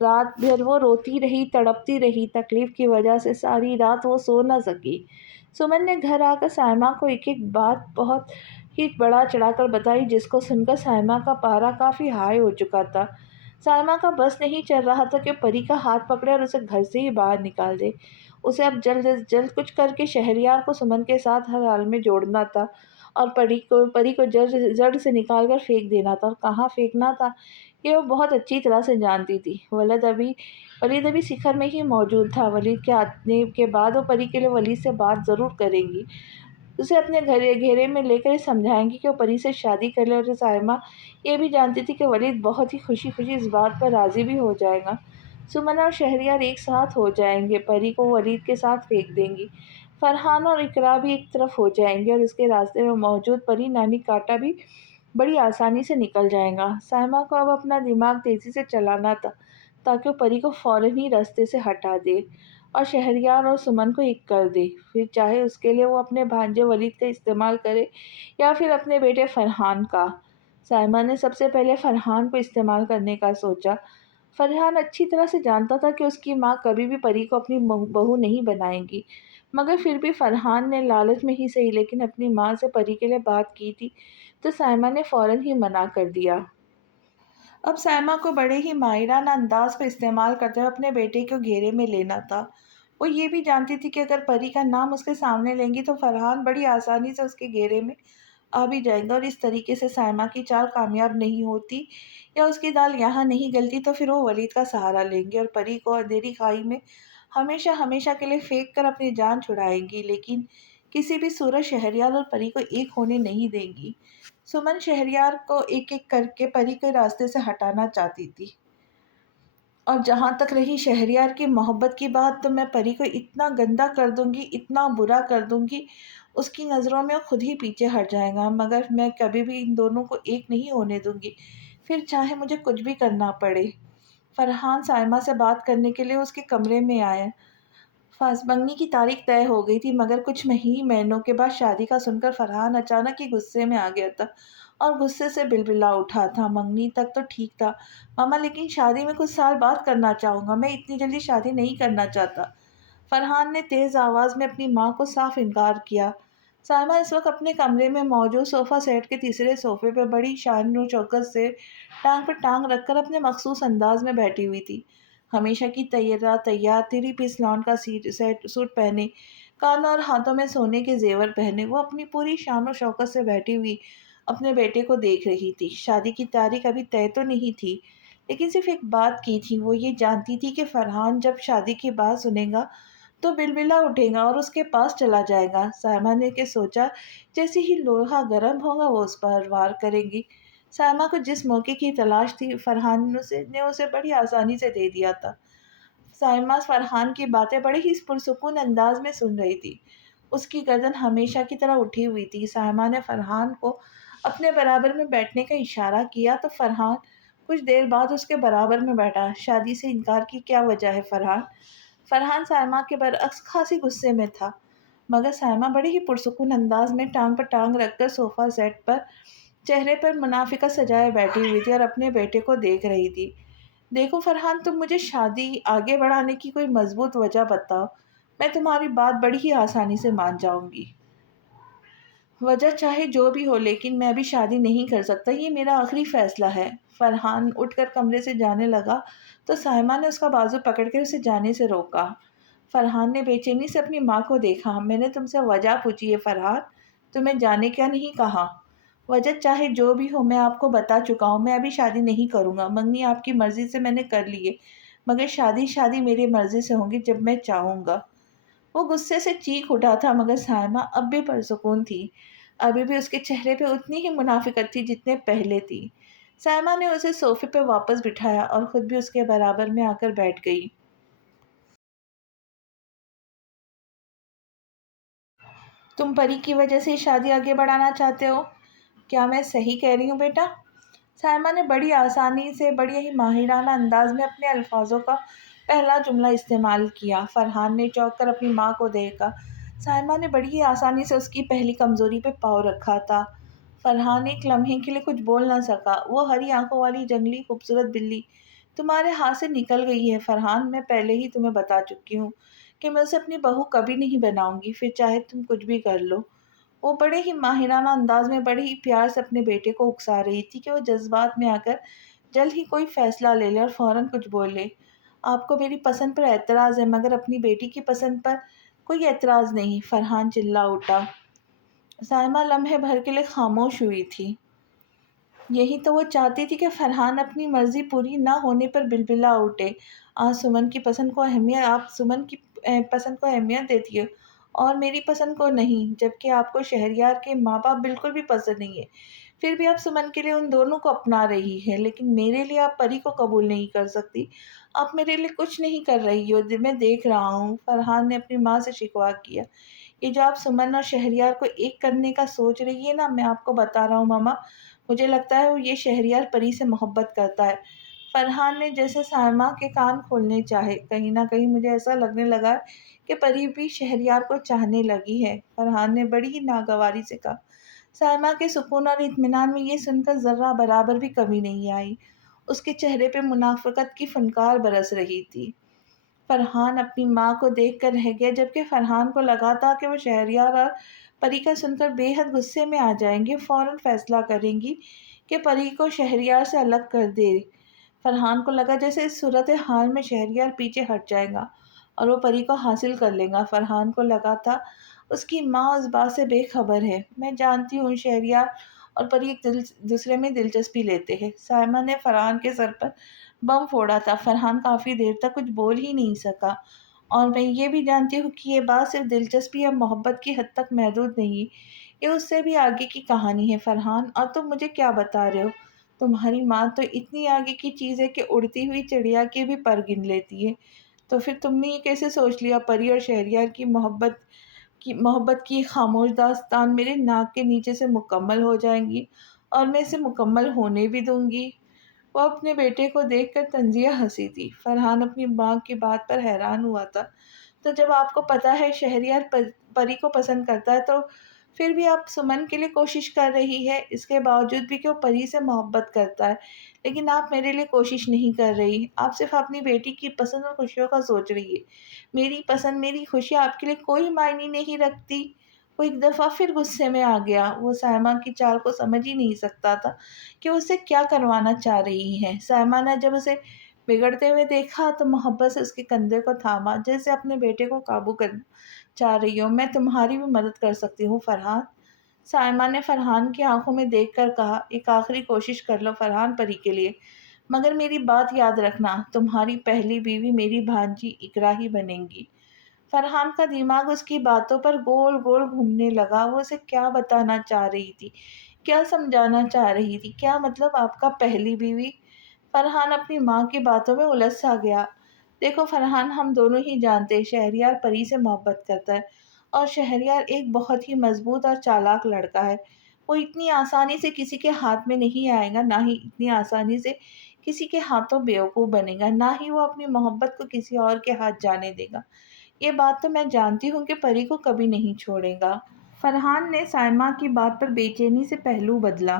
رات بھر وہ روتی رہی، تڑپتی رہی، تکلیف کی وجہ سے ساری رات وہ سو نہ سکی۔ سمن نے گھر آ کر سائمہ کو ایک ایک بات بہت ہی بڑا چڑھا کر بتائی، جس کو سن کر سائمہ کا پارا کافی ہائی ہو چکا تھا۔ سائمہ کا بس نہیں چل رہا تھا کہ پری کا ہاتھ پکڑے اور اسے گھر سے ہی باہر نکال دے۔ اسے اب جلد از جلد کچھ کر کے شہریار کو سمن کے ساتھ ہر حال میں جوڑنا تھا اور پری کو جڑ سے نکال کر پھینک دینا تھا، اور کہاں پھینکنا تھا یہ وہ بہت اچھی طرح سے جانتی تھی۔ ولید ابھی سکھر میں ہی موجود تھا۔ ولید کے آنے کے بعد وہ پری کے لیے ولید سے بات ضرور کریں گی، اسے اپنے گھیرے میں لے کر سمجھائیں گی کہ وہ پری سے شادی کر لے، اور سائمہ یہ بھی جانتی تھی کہ ولید بہت ہی خوشی خوشی اس بات پر راضی بھی ہو جائے گا۔ سمن اور شہریار ایک ساتھ ہو جائیں گے، پری کو ولید کے ساتھ پھینک دیں گی، فرحان اور اقرا بھی ایک طرف ہو جائیں گے، اور اس کے راستے میں موجود پری نانی کاٹا بھی بڑی آسانی سے نکل جائے گا۔ سائمہ کو اب اپنا دماغ تیزی سے چلانا تھا تاکہ وہ پری کو فوراً ہی راستے سے ہٹا دے اور شہریار اور سمن کو ایک کر دے، پھر چاہے اس کے لیے وہ اپنے بھانجے ولید کا استعمال کرے یا پھر اپنے بیٹے فرحان کا۔ سائمہ نے سب سے پہلے فرحان کو استعمال کرنے کا سوچا۔ فرحان اچھی طرح سے جانتا تھا کہ اس کی ماں کبھی بھی پری کو اپنی بہو نہیں بنائے گی، مگر پھر بھی فرحان نے لالچ میں ہی صحیح لیکن اپنی ماں سے پری کے لیے بات کی تھی، تو سائمہ نے فوراً ہی منع کر دیا۔ اب سائمہ کو بڑے ہی ماہرانہ انداز پر استعمال کرتے ہوئے اپنے بیٹے کو گھیرے میں لینا تھا۔ وہ یہ بھی جانتی تھی کہ اگر پری کا نام اس کے سامنے لیں گی تو فرحان بڑی آسانی سے اس کے گھیرے میں آ بھی جائیں گا، اور اس طریقے سے سائمہ کی چال کامیاب نہیں ہوتی یا اس کی دال یہاں نہیں گلتی تو پھر وہ ولید کا سہارا لیں گے اور پری کو اندھیری کھائی میں ہمیشہ ہمیشہ کے لیے پھینک کر اپنی جان چھڑائیں گی، لیکن کسی بھی صورت شہریار اور پری کو ایک ہونے نہیں دیں گی۔ سمن شہریار کو ایک ایک کر کے پری کے راستے سے ہٹانا چاہتی تھی، اور جہاں تک رہی شہریار کی محبت کی بات، تو میں پری کو اتنا گندا کر دوں گی، اتنا برا کر دوں گی، اس کی نظروں میں وہ خود ہی پیچھے ہٹ جائے گا، مگر میں کبھی بھی ان دونوں کو ایک نہیں ہونے دوں گی، پھر چاہے مجھے کچھ بھی کرنا پڑے۔ فرحان سائمہ سے بات کرنے کے لیے اس کے کمرے میں آیا۔ منگنی کی تاریخ طے ہو گئی تھی، مگر کچھ مہینوں کے بعد شادی کا سن کر فرحان اچانک ہی غصے میں آ گیا تھا اور غصے سے بلبلا اٹھا تھا۔ منگنی تک تو ٹھیک تھا ماما، لیکن شادی میں کچھ سال بعد کرنا چاہوں گا، میں اتنی جلدی شادی نہیں کرنا چاہتا۔ فرحان نے تیز آواز میں اپنی ماں کو صاف انکار کیا۔ سائمہ اس وقت اپنے کمرے میں موجود صوفہ سیٹ کے تیسرے صوفے پہ بڑی شان و شوکت سے ٹانگ پر ٹانگ رکھ کر اپنے مخصوص انداز میں بیٹھی ہوئی تھی، ہمیشہ کی تیار 3 پیس لان کا سوٹ پہنے، کانوں اور ہاتھوں میں سونے کے زیور پہنے وہ اپنی پوری شان و شوکت سے بیٹھی ہوئی اپنے بیٹے کو دیکھ رہی تھی۔ شادی کی تاریخ ابھی طے تو نہیں تھی، لیکن صرف ایک بات کی تھی، وہ یہ جانتی تھی کہ فرحان جب شادی کی بات سنے گا تو بلبلا اٹھے گا اور اس کے پاس چلا جائے گا۔ سائمہ نے کہ سوچا جیسے ہی لوہا گرم ہوگا وہ اس پر وار کرے گی۔ سائمہ کو جس موقع کی تلاش تھی فرحان نے اسے بڑی آسانی سے دے دیا تھا۔ سائمہ فرحان کی باتیں بڑے ہی پرسکون انداز میں سن رہی تھی، اس کی گردن ہمیشہ کی طرح اٹھی ہوئی تھی۔ سائمہ نے فرحان کو اپنے برابر میں بیٹھنے کا اشارہ کیا تو فرحان کچھ دیر بعد اس کے برابر میں بیٹھا۔ شادی سے انکار کی کیا وجہ ہے فرحان؟ فرحان سائمہ کے برعکس خاصی غصے میں تھا، مگر سائمہ بڑے ہی پرسکون انداز میں ٹانگ پر ٹانگ رکھ کر صوفہ سیٹ پر چہرے پر منافقت سجائے بیٹھی ہوئی تھی اور اپنے بیٹے کو دیکھ رہی تھی۔ دیکھو فرحان، تم مجھے شادی آگے بڑھانے کی کوئی مضبوط وجہ بتاؤ، میں تمہاری بات بڑی ہی آسانی سے مان جاؤں گی۔ وجہ چاہے جو بھی ہو، لیکن میں ابھی شادی نہیں کر سکتا، یہ میرا آخری فیصلہ ہے۔ فرحان اٹھ کر کمرے سے جانے لگا تو سائمہ نے اس کا بازو پکڑ کر اسے جانے سے روکا۔ فرحان نے بے چینی سے اپنی ماں کو دیکھا۔ میں نے تم سے وجہ پوچھی ہے فرحان، تمہیں جانے کیا نہیں کہا؟ وجہ چاہے جو بھی ہو میں آپ کو بتا چکا ہوں، میں ابھی شادی نہیں کروں گا۔ منگنی آپ کی مرضی سے میں نے کر لی ہے، مگر شادی میری مرضی سے ہوگی جب میں چاہوں گا۔ وہ غصے سے چیخ اٹھا تھا، مگر سائمہ اب بھی پرسکون تھی، ابھی بھی اس کے چہرے پہ اتنی ہی منافقت تھی جتنے پہلے تھی۔ سائمہ نے اسے صوفے پہ واپس بٹھایا اور خود بھی اس کے برابر میں آ کر بیٹھ گئی۔ تم پری کی وجہ سے شادی آگے بڑھانا چاہتے ہو، کیا میں صحیح کہہ رہی ہوں بیٹا؟ سائمہ نے بڑی آسانی سے بڑی ہی ماہرانہ انداز میں اپنے الفاظوں کا پہلا جملہ استعمال کیا۔ فرحان نے چونک کر اپنی ماں کو دیکھا۔ سائمہ نے بڑی ہی آسانی سے اس کی پہلی کمزوری پہ پاؤں رکھا تھا۔ فرحان ایک لمحے کے لیے کچھ بول نہ سکا۔ وہ ہری آنکھوں والی جنگلی خوبصورت بلی تمہارے ہاتھ سے نکل گئی ہے فرحان، میں پہلے ہی تمہیں بتا چکی ہوں کہ میں اسے اپنی بہو کبھی نہیں بناؤں گی، پھر چاہے تم کچھ بھی کر لو۔ وہ بڑے ہی ماہرانہ انداز میں بڑے ہی پیار سے اپنے بیٹے کو اکسا رہی تھی کہ وہ جذبات میں آ کر جلد ہی کوئی فیصلہ لے لے اور فوراً کچھ بول لے۔ آپ کو میری پسند پر اعتراض ہے مگر اپنی بیٹی کی پسند پر کوئی اعتراض نہیں، فرحان چلا اٹھا۔ سائمہ لمحے بھر کے لیے خاموش ہوئی تھی۔ یہی تو وہ چاہتی تھی کہ فرحان اپنی مرضی پوری نہ ہونے پر بلبلا اٹھے۔ آج سمن کی پسند کو اہمیت آپ سمن کی پسند کو اہمیت دیتی ہے اور میری پسند کو نہیں، جبکہ آپ کو شہریار کے ماں باپ بالکل بھی پسند نہیں ہے، پھر بھی آپ سمن کے لیے ان دونوں کو اپنا رہی ہے، لیکن میرے لیے آپ پری کو قبول نہیں کر سکتی۔ آپ میرے لیے کچھ نہیں کر رہی ہو، میں دیکھ رہا ہوں، فرحان نے اپنی ماں سے شکوہ کیا۔ یہ جو آپ سمن اور شہریار کو ایک کرنے کا سوچ رہی ہے نا، میں آپ کو بتا رہا ہوں ماما، مجھے لگتا ہے وہ یہ شہریار پری سے محبت کرتا ہے۔ فرحان نے جیسے سائمہ کے کان کھولنے چاہے، کہیں نہ کہیں مجھے ایسا لگنے لگا کہ پری بھی شہریار کو چاہنے لگی ہے، فرحان نے بڑی ہی ناگواری سے کہا۔ سائمہ کے سکون اور اطمینان میں یہ سن کر ذرہ برابر بھی کمی نہیں آئی، اس کے چہرے پہ منافقت کی فنکار برس رہی تھی۔ فرحان اپنی ماں کو دیکھ کر رہ گیا، جبکہ فرحان کو لگا تھا کہ وہ شہریار اور پری کا سن کر بے حد غصے میں آ جائیں گی، فوراً فیصلہ کریں گی کہ پری کو شہریار سے الگ کر دے۔ فرحان کو لگا جیسے اس صورتحال میں شہریار پیچھے ہٹ جائے گا اور وہ پری کو حاصل کر لے گا۔ فرحان کو لگا تھا اس کی ماں اس بات سے بے خبر ہے۔ میں جانتی ہوں شہریار اور پری ایک دوسرے میں دلچسپی لیتے ہیں۔ سائمہ نے فرحان کے سر پر بم پھوڑا تھا۔ فرحان کافی دیر تک کچھ بول ہی نہیں سکا۔ اور میں یہ بھی جانتی ہوں کہ یہ بات صرف دلچسپی یا محبت کی حد تک محدود نہیں، یہ اس سے بھی آگے کی کہانی ہے فرحان، اور تم مجھے کیا بتا رہے ہو؟ تمہاری ماں تو اتنی آگے کی چیز ہے کہ اڑتی ہوئی چڑیا کے بھی پر گن لیتی ہے، تو پھر تم نے یہ کیسے سوچ لیا پری اور شہریار کی محبت کی خاموش داستان میرے ناک کے نیچے سے مکمل ہو جائیں گی اور میں اسے مکمل ہونے بھی دوں گی؟ وہ اپنے بیٹے کو دیکھ کر طنزیہ ہنسی تھی۔ فرحان اپنی ماں کی بات پر حیران ہوا تھا۔ تو جب آپ کو پتا ہے شہریار پری کو پسند کرتا ہے تو پھر بھی آپ سمن کے لیے کوشش کر رہی ہے، اس کے باوجود بھی کہ وہ پری سے محبت کرتا ہے، لیکن آپ میرے لیے کوشش نہیں کر رہی، آپ صرف اپنی بیٹی کی پسند اور خوشیوں کا سوچ رہی ہے۔ میری پسند، میری خوشی آپ کے لیے کوئی معنی نہیں رکھتی۔ وہ ایک دفعہ پھر غصے میں آ گیا۔ وہ سائمہ کی چال کو سمجھ ہی نہیں سکتا تھا کہ اسے کیا کروانا چاہ رہی ہے۔ سائمہ نے جب اسے بگڑتے ہوئے دیکھا تو محبت سے اس کے کندھے کو تھاما، جیسے اپنے بیٹے کو قابو کرنا چاہ رہی ہو۔ میں تمہاری بھی مدد کر سکتی ہوں فرحان، سائمہ نے فرحان کی آنکھوں میں دیکھ کر کہا۔ ایک آخری کوشش کر لو فرحان پری کے لیے، مگر میری بات یاد رکھنا، تمہاری پہلی بیوی میری بھانجی اقرا ہی بنے گی۔ فرحان کا دماغ اس کی باتوں پر گول گول گھومنے لگا۔ وہ اسے کیا بتانا چاہ رہی تھی، کیا سمجھانا چاہ رہی تھی؟ کیا مطلب آپ کا پہلی بیوی؟ فرحان اپنی ماں کی باتوں میں الجھ سا گیا۔ دیکھو فرحان، ہم دونوں ہی جانتے ہیں شہریار پری سے محبت کرتا ہے، اور شہریار ایک بہت ہی مضبوط اور چالاک لڑکا ہے۔ وہ اتنی آسانی سے کسی کے ہاتھ میں نہیں آئے گا، نہ ہی اتنی آسانی سے کسی کے ہاتھوں بیوقوف بنے گا، نہ ہی وہ اپنی محبت کو کسی اور کے ہاتھ جانے دے گا۔ یہ بات تو میں جانتی ہوں کہ پری کو کبھی نہیں چھوڑے گا۔ فرحان نے سائمہ کی بات پر بے چینی سے پہلو بدلا۔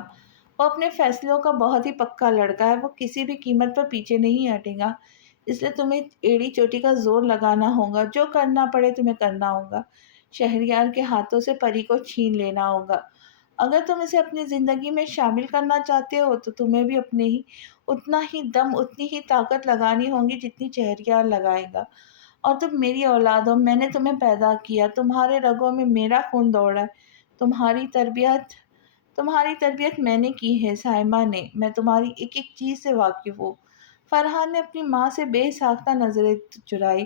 وہ اپنے فیصلوں کا بہت ہی پکا لڑکا ہے، وہ کسی بھی قیمت پر پیچھے نہیں ہٹے گا، اس لیے تمہیں ایڑی چوٹی کا زور لگانا ہوگا، جو کرنا پڑے تمہیں کرنا ہوگا۔ شہریار کے ہاتھوں سے پری کو چھین لینا ہوگا۔ اگر تم اسے اپنی زندگی میں شامل کرنا چاہتے ہو تو تمہیں بھی اپنے ہی اتنا ہی دم، اتنی ہی طاقت لگانی ہوگی جتنی شہریار لگائے گا۔ اور تم میری اولاد ہو، میں نے تمہیں پیدا کیا، تمہارے رگوں میں میرا خون دوڑا ہے، تمہاری تربیت میں نے کی ہے سائمہ نے، میں تمہاری ایک ایک چیز سے واقف ہوں۔ فرحان نے اپنی ماں سے بے ساختہ نظریں چرائی۔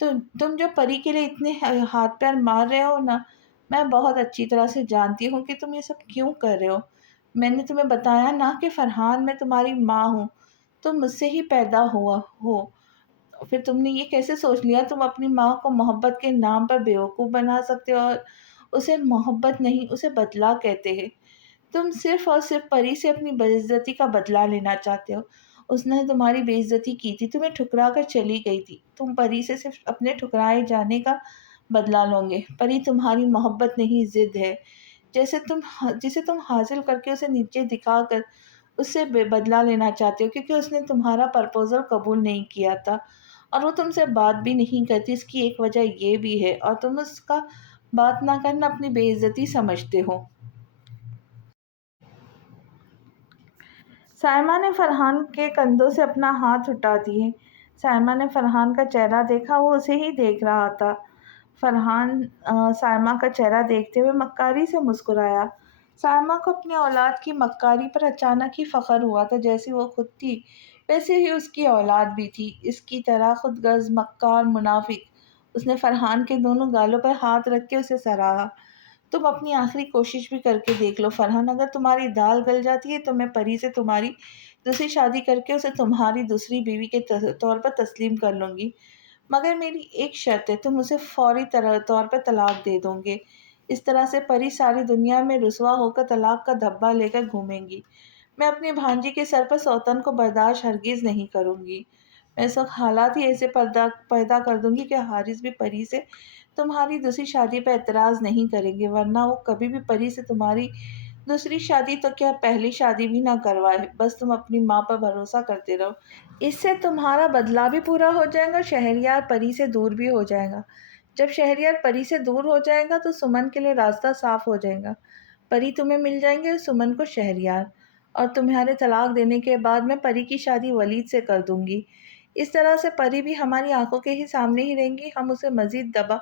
تو تم جو پری کے لیے اتنے ہاتھ پیر مار رہے ہو نا، میں بہت اچھی طرح سے جانتی ہوں کہ تم یہ سب کیوں کر رہے ہو۔ میں نے تمہیں بتایا نا کہ فرحان، میں تمہاری ماں ہوں، تم مجھ سے ہی پیدا ہوا ہو، پھر تم نے یہ کیسے سوچ لیا تم اپنی ماں کو محبت کے نام پر بیوقوف بنا سکتے ہو؟ اور اسے محبت نہیں، اسے بدلہ کہتے ہیں۔ تم صرف اور صرف پری سے اپنی بے عزتی کا بدلہ لینا چاہتے ہو۔ اس نے تمہاری بے عزتی کی تھی، تمہیں ٹھکرا کر چلی گئی تھی، تم پری سے صرف اپنے ٹھکرائے جانے کا بدلہ لو گے۔ پری تمہاری محبت نہیں، ضد ہے، جسے تم حاصل کر کے اسے نیچے دکھا کر اس سے بدلہ لینا چاہتے ہو کیونکہ اس نے تمہارا پرپوزل قبول نہیں کیا تھا اور وہ تم سے بات بھی نہیں کرتی. اس کی ایک وجہ یہ بھی ہے اور تم اس کا بات نہ کرنا اپنی بے عزتی سمجھتے ہو. سائمہ نے فرحان کے کندھوں سے اپنا ہاتھ ہٹا دیے. سائمہ نے فرحان کا چہرہ دیکھا، وہ اسے ہی دیکھ رہا تھا. فرحان سائمہ کا چہرہ دیکھتے ہوئے مکاری سے مسکرایا. سائمہ کو اپنی اولاد کی مکاری پر اچانک ہی فخر ہوا تھا. جیسی وہ خود تھی ویسے ہی اس کی اولاد بھی تھی، اس کی طرح خود غرض، مکار، منافق. اس نے فرحان کے دونوں گالوں پر ہاتھ رکھ کے اسے سراہا. تم اپنی آخری کوشش بھی کر کے دیکھ لو فرحان، اگر تمہاری دال گل جاتی ہے تو میں پری سے تمہاری دوسری شادی کر کے اسے تمہاری دوسری بیوی کے طور پر تسلیم کر لوں گی. مگر میری ایک شرط ہے، تم اسے فوری طور پر طلاق دے دو گے. اس طرح سے پری ساری دنیا میں رسوا ہو کر طلاق کا دھبا لے کر گھومیں گی. میں اپنی بھانجی کے سر پر سوتن کو برداشت ہرگز نہیں کروں گی. میں اس وقت حالات ہی ایسے پیدا کر دوں گی کہ حارث بھی پری سے تمہاری دوسری شادی پر اعتراض نہیں کریں گے، ورنہ وہ کبھی بھی پری سے تمہاری دوسری شادی تو کیا پہلی شادی بھی نہ کروائے. بس تم اپنی ماں پر بھروسہ کرتے رہو، اس سے تمہارا بدلہ بھی پورا ہو جائے گا اور شہریار پری سے دور بھی ہو جائے گا. جب شہریار پری سے دور ہو جائے گا تو سمن کے لیے راستہ صاف ہو جائے گا. پری تمہیں مل جائیں گے اور سمن کو شہریار، اور تمہارے طلاق دینے کے بعد میں پری کی شادی ولید سے کر دوں گی. اس طرح سے پری بھی ہماری آنکھوں کے ہی سامنے ہی رہیں گی، ہم اسے مزید دبا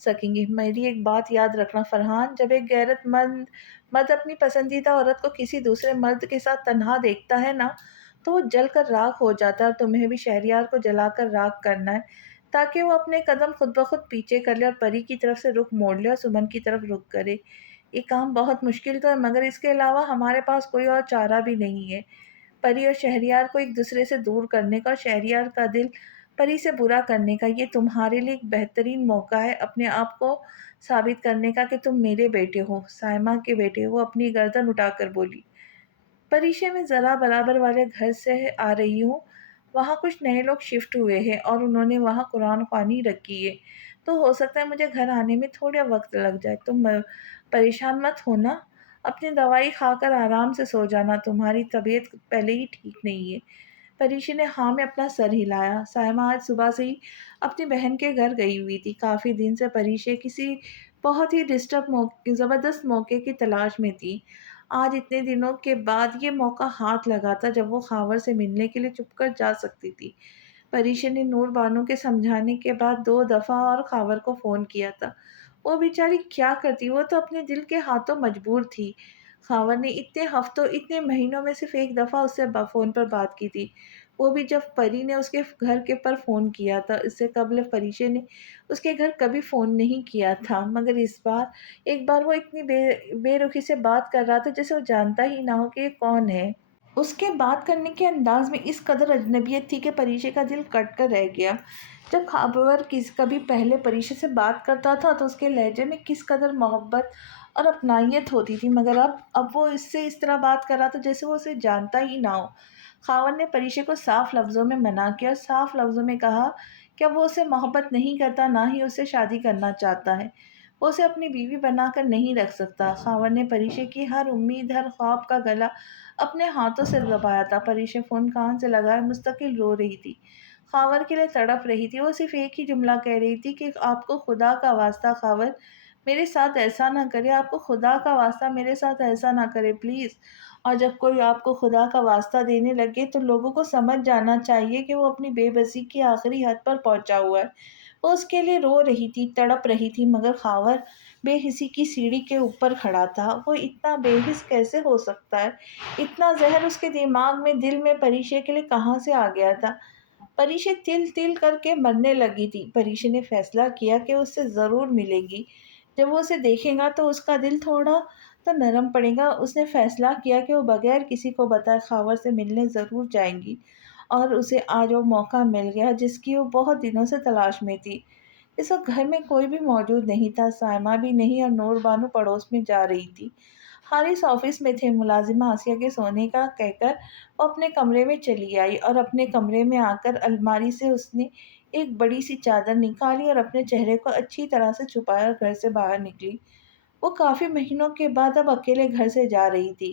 سکیں گے. میری ایک بات یاد رکھنا فرحان، جب ایک غیرت مند مرد اپنی پسندیدہ عورت کو کسی دوسرے مرد کے ساتھ تنہا دیکھتا ہے نا تو وہ جل کر راکھ ہو جاتا ہے، اور تمہیں بھی شہریار کو جلا کر راکھ کرنا ہے تاکہ وہ اپنے قدم خود بخود پیچھے کر لے اور پری کی طرف سے رخ موڑ لے اور سمن کی طرف رخ کرے. یہ کام بہت مشکل تو ہے مگر اس کے علاوہ ہمارے پاس کوئی اور چارہ بھی نہیں ہے. پری اور شہریار کو ایک دوسرے سے دور کرنے کا اور شہریار کا دل پری سے برا کرنے کا، یہ تمہارے لیے ایک بہترین موقع ہے اپنے آپ کو ثابت کرنے کا کہ تم میرے بیٹے ہو، سائمہ کے بیٹے. وہ اپنی گردن اٹھا کر بولی. پریشے میں ذرا برابر والے گھر سے آ رہی ہوں، وہاں کچھ نئے لوگ شفٹ ہوئے ہیں اور انہوں نے وہاں قرآن خوانی رکھی ہے، تو ہو سکتا ہے مجھے گھر آنے میں تھوڑا وقت لگ جائے. تم پریشان مت ہونا، اپنی دوائی کھا کر آرام سے سو جانا، تمہاری طبیعت پہلے ہی ٹھیک نہیں ہے. پریشی نے ہاں میں اپنا سر ہلایا. سائمہ آج صبح سے ہی اپنی بہن کے گھر گئی ہوئی تھی. کافی دن سے پریشی کسی بہت ہی زبردست موقع کی تلاش میں تھی. آج اتنے دنوں کے بعد یہ موقع ہاتھ لگا تھا جب وہ خاور سے ملنے کے لیے چپ کر جا سکتی تھی. پریشی نے نور بانو کے سمجھانے کے بعد 2 دفعہ اور خاور کو فون کیا تھا. وہ بیچاری کیا کرتی، وہ تو اپنے دل کے ہاتھوں مجبور تھی. خاور نے اتنے ہفتوں اتنے مہینوں میں صرف ایک دفعہ اس سے فون پر بات کی تھی، وہ بھی جب پری نے اس کے گھر کے پر فون کیا تھا. اس سے قبل پریشی نے اس کے گھر کبھی فون نہیں کیا تھا، مگر اس بار ایک بار وہ اتنی بے رخی سے بات کر رہا تھا جیسے وہ جانتا ہی نہ ہو کہ یہ کون ہے. اس کے بات کرنے کے انداز میں اس قدر اجنبیت تھی کہ پریشی کا دل کٹ کر رہ گیا. جب خاور کبھی پہلے پریشی سے بات کرتا تھا تو اس کے لہجے میں کس قدر محبت اور اپنائیت ہوتی تھی، مگر اب وہ اس سے اس طرح بات کر رہا تھا جیسے وہ اسے جانتا ہی نہ ہو. خاور نے پریشی کو صاف لفظوں میں منع کیا اور صاف لفظوں میں کہا کہ اب وہ اسے محبت نہیں کرتا، نہ ہی اسے شادی کرنا چاہتا ہے. وہ اسے اپنی بیوی بنا کر نہیں رکھ سکتا. خاور نے پریشی کی ہر امید، ہر خواب کا گلا اپنے ہاتھوں سے دبایا تھا. پریشی فون کان سے لگائے مستقل رو رہی تھی، خاور کے لیے تڑپ رہی تھی. وہ صرف ایک ہی جملہ کہہ رہی تھی کہ آپ کو خدا کا واسطہ خاور میرے ساتھ ایسا نہ کرے، آپ کو خدا کا واسطہ میرے ساتھ ایسا نہ کرے پلیز. اور جب کوئی آپ کو خدا کا واسطہ دینے لگے تو لوگوں کو سمجھ جانا چاہیے کہ وہ اپنی بے بسی کی آخری حد پر پہنچا ہوا ہے. وہ اس کے لیے رو رہی تھی، تڑپ رہی تھی، مگر خاور بے حسی کی سیڑھی کے اوپر کھڑا تھا. وہ اتنا بے حس کیسے ہو سکتا ہے؟ اتنا زہر اس کے دماغ میں، دل میں پریشی کے لیے کہاں سے آ گیا تھا؟ پریشی تل تل کر کے مرنے لگی تھی. پریشی نے فیصلہ کیا کہ اس سے ضرور ملے گی. جب وہ اسے دیکھے گا تو اس کا دل تھوڑا تو نرم پڑے گا. اس نے فیصلہ کیا کہ وہ بغیر کسی کو بتائے خاور سے ملنے ضرور جائیں گی، اور اسے آج وہ موقع مل گیا جس کی وہ بہت دنوں سے تلاش میں تھی. اس وقت گھر میں کوئی بھی موجود نہیں تھا، سائمہ بھی نہیں، اور نور بانو پڑوس میں جا رہی تھی. حارث آفس میں تھے. ملازمہ آسیہ کے سونے کا کہہ کر وہ اپنے کمرے میں چلی آئی، اور اپنے کمرے میں آ کر الماری سے اس نے ایک بڑی سی چادر نکالی اور اپنے چہرے کو اچھی طرح سے چھپایا اور گھر سے باہر نکلی. وہ کافی مہینوں کے بعد اب اکیلے گھر سے جا رہی تھی.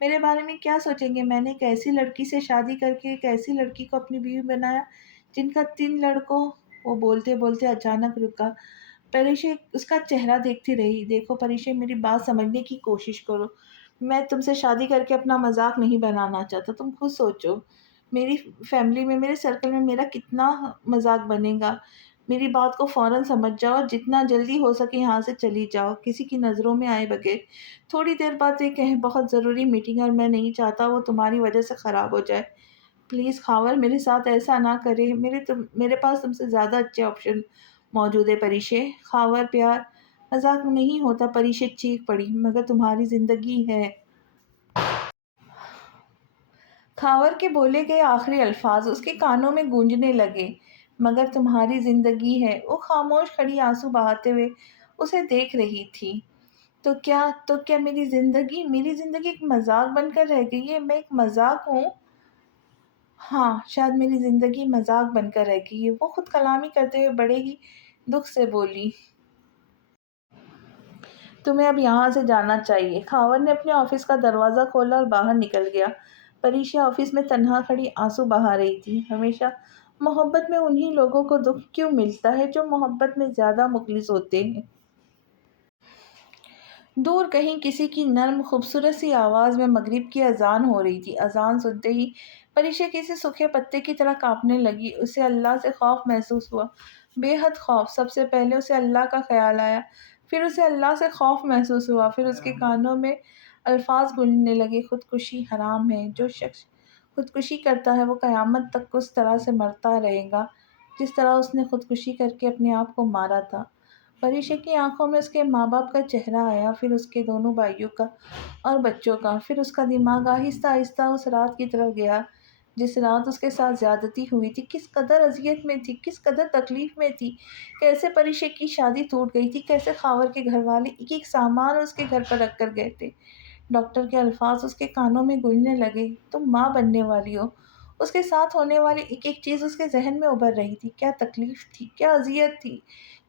میرے بارے میں کیا سوچیں گے؟ میں نے ایک ایسی لڑکی سے شادی کر کے ایک ایسی لڑکی کو اپنی بیوی بنایا جن کا 3 لڑکوں. وہ بولتے بولتے اچانک رکا. پریشے اس کا چہرہ دیکھتی رہی. دیکھو پریشے، میری بات سمجھنے کی کوشش کرو. میں تم سے شادی کر کے اپنا مذاق نہیں بنانا چاہتا. تم خود سوچو، میری فیملی میں، میرے سرکل میں میرا کتنا مذاق بنے گا. میری بات کو فوراً سمجھ جاؤ اور جتنا جلدی ہو سکے یہاں سے چلی جاؤ، کسی کی نظروں میں آئے بغیر. تھوڑی دیر بعد یہ کہیں بہت ضروری میٹنگ اور میں نہیں چاہتا وہ تمہاری وجہ سے خراب ہو جائے. پلیز خاور میرے ساتھ ایسا نہ کرے. میرے پاس تم سے زیادہ اچھے آپشن موجود ہے پریشے. خاور پیار مذاق نہیں ہوتا. پریشے چیخ پڑی. مگر تمہاری زندگی ہے. خاور کے بولے گئے آخری الفاظ اس کے کانوں میں گونجنے لگے. مگر تمہاری زندگی ہے. وہ خاموش کھڑی آنسو بہاتے ہوئے اسے دیکھ رہی تھی. تو کیا میری زندگی ایک مذاق بن کر رہ گئی ہے؟ میں ایک مذاق ہوں؟ ہاں، شاید میری زندگی مذاق بن کر رہ گئی ہے. وہ خود کلامی کرتے ہوئے بڑے ہی دکھ سے بولی. تمہیں اب یہاں سے جانا چاہیے. خاور نے اپنے آفس کا دروازہ کھولا اور باہر نکل گیا. پریشا آفس میں تنہا کھڑی آنسو بہا رہی تھی. ہمیشہ محبت میں انہی لوگوں کو دکھ کیوں ملتا ہے جو محبت میں زیادہ مخلص ہوتے ہیں؟ دور کہیں کسی کی نرم خوبصورت سی آواز میں مغرب کی اذان ہو رہی تھی. اذان سنتے ہی پریشا کسی سوکھے پتے کی طرح کانپنے لگی. اسے اللہ سے خوف محسوس ہوا، بے حد خوف. سب سے پہلے اسے اللہ کا خیال آیا، پھر اسے اللہ سے خوف محسوس ہوا. پھر اس کے کانوں میں الفاظ گونجنے لگے. خودکشی حرام ہے. جو شخص خودکشی کرتا ہے وہ قیامت تک اس طرح سے مرتا رہے گا جس طرح اس نے خودکشی کر کے اپنے آپ کو مارا تھا. پریشا کی آنکھوں میں اس کے ماں باپ کا چہرہ آیا، پھر اس کے دونوں بھائیوں کا اور بچوں کا. پھر اس کا دماغ آہستہ آہستہ اس رات کی طرف گیا جس رات اس کے ساتھ زیادتی ہوئی تھی. کس قدر اذیت میں تھی، کس قدر تکلیف میں تھی. کیسے پریشا کی شادی ٹوٹ گئی تھی. کیسے خاور کے گھر والے ایک ایک سامان اس کے گھر پر رکھ کر گئے تھے. ڈاکٹر کے الفاظ اس کے کانوں میں گونجنے لگے. تم ماں بننے والی ہو. اس کے ساتھ ہونے والی ایک ایک چیز اس کے ذہن میں ابھر رہی تھی. کیا تکلیف تھی، کیا اذیت تھی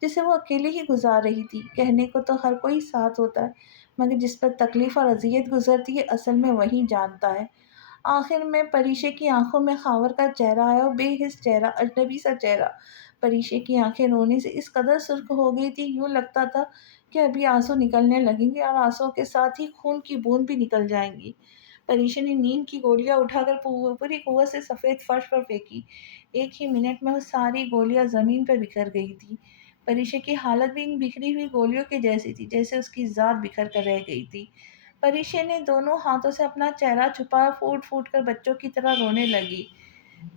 جسے وہ اکیلے ہی گزار رہی تھی. کہنے کو تو ہر کوئی ساتھ ہوتا ہے، مگر جس پر تکلیف اور اذیت گزرتی ہے اصل میں وہی جانتا ہے. آخر میں پریشا کی آنکھوں میں خاور کا چہرہ آیا، اور بے حس چہرہ، اجنبی سا چہرہ. پریشا کی آنکھیں رونے سے اس قدر سرخ ہو گئی تھی یوں لگتا تھا کہ ابھی آنسو نکلنے لگیں گے اور آنسو کے ساتھ ہی خون کی بوند بھی نکل جائیں گی. پریشا نے نیند کی گولیاں اٹھا کر پوری قوت سے سفید فرش پر پھینکی. ایک ہی منٹ میں وہ ساری گولیاں زمین پر بکھر گئی تھی. پریشا کی حالت بھی ان بکھری ہوئی گولیوں کے جیسی تھی، جیسے اس کی ذات بکھر کر رہ گئی تھی. پریشا نے دونوں ہاتھوں سے اپنا چہرہ چھپایا، پھوٹ پھوٹ کر بچوں کی طرح رونے لگی.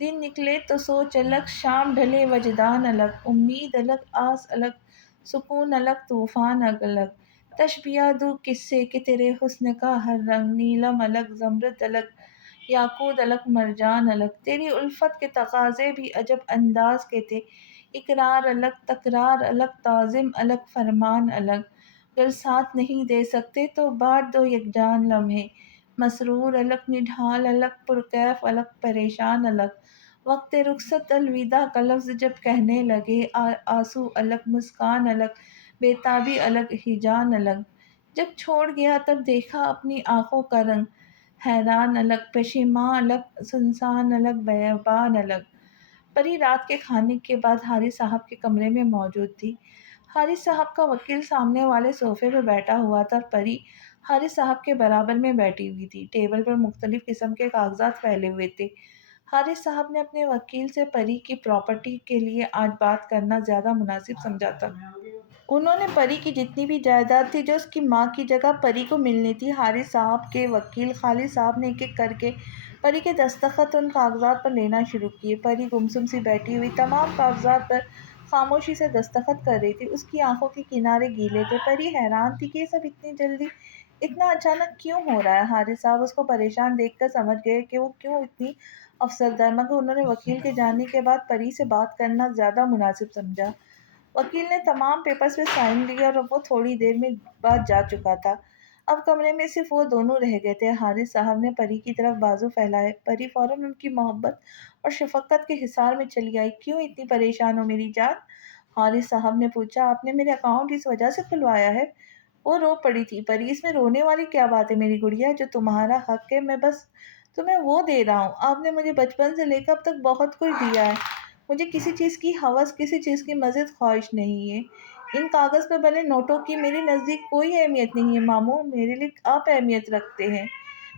دن نکلے تو سوچ الگ، شام ڈھلے وجدان الگ، امید الگ، آس الگ، سکون الگ، طوفان الگ. تشبیہ دوں قصے کہ تیرے حسن کا ہر رنگ، نیلم الگ، زمرد الگ، یاقوت الگ، مرجان الگ. تیری الفت کے تقاضے بھی عجب انداز کے تھے. اقرار الگ، تکرار الگ، تعظیم الگ، فرمان الگ. گر ساتھ نہیں دے سکتے تو بانٹ دو یکجان لمحے. مسرور الگ، نڈھال الگ، پرکیف الگ، پریشان الگ. وقت رخصت الوداع کا لفظ جب کہنے لگے، آنسو الگ، مسکان الگ، بےتابی الگ، ہیجان الگ. جب چھوڑ گیا تب دیکھا اپنی آنکھوں کا رنگ. حیران الگ، پشیمان الگ، سنسان الگ، بیابان الگ. پری رات کے کھانے کے بعد حارث صاحب کے کمرے میں موجود تھی. حارث صاحب کا وکیل سامنے والے صوفے پہ بیٹھا ہوا تھا اور پری حارث صاحب کے برابر میں بیٹھی ہوئی تھی. ٹیبل پر مختلف قسم کے کاغذات پھیلے ہوئے تھے. حارث صاحب نے اپنے وکیل سے پری کی پراپرٹی کے لیے آج بات کرنا زیادہ مناسب سمجھا تھا. انہوں نے پری کی جتنی بھی جائیداد تھی جو اس کی ماں کی جگہ پری کو ملنی تھی. حارث صاحب کے وکیل خالد صاحب نے ایک ایک کر کے پری کے دستخط ان کاغذات پر لینا شروع کیے. پری گمسم سی بیٹھی ہوئی تمام کاغذات پر خاموشی سے دستخط کر رہی تھی. اس کی آنکھوں کے کنارے گیلے تھے. پری حیران تھی کہ یہ سب اتنی جلدی، اتنا اچانک کیوں ہو رہا ہے. حارث صاحب اس کو پریشان دیکھ کر سمجھ گئے کہ وہ کیوں اتنی افسردہ ہے، مگر انہوں نے وکیل کے جانے کے بعد پری سے بات کرنا زیادہ مناسب سمجھا. وکیل نے تمام پیپرز پہ سائن لیے اور وہ تھوڑی دیر میں بعد جا چکا تھا. اب کمرے میں صرف وہ دونوں رہ گئے تھے. حارث صاحب نے پری کی طرف بازو پھیلائے. پری فوراً ان کی محبت اور شفقت کے حصار میں چلی آئی. کیوں اتنی پریشان ہو میری جان؟ حارث صاحب نے پوچھا. آپ نے میرے اکاؤنٹ اس وجہ سے کھلوایا ہے؟ وہ رو پڑی تھی۔ پری اس میں رونے والی کیا بات ہے میری گڑیا؟ جو تمہارا حق ہے میں بس تمہیں وہ دے رہا ہوں۔ آپ نے مجھے بچپن سے لے کر اب تک بہت کچھ دیا ہے۔ مجھے کسی چیز کی ہوس، کسی چیز کی مزید خواہش نہیں ہے۔ ان کاغذ پہ بنے نوٹوں کی میرے نزدیک کوئی اہمیت نہیں ہے ماموں، میرے لیے آپ اہمیت رکھتے ہیں۔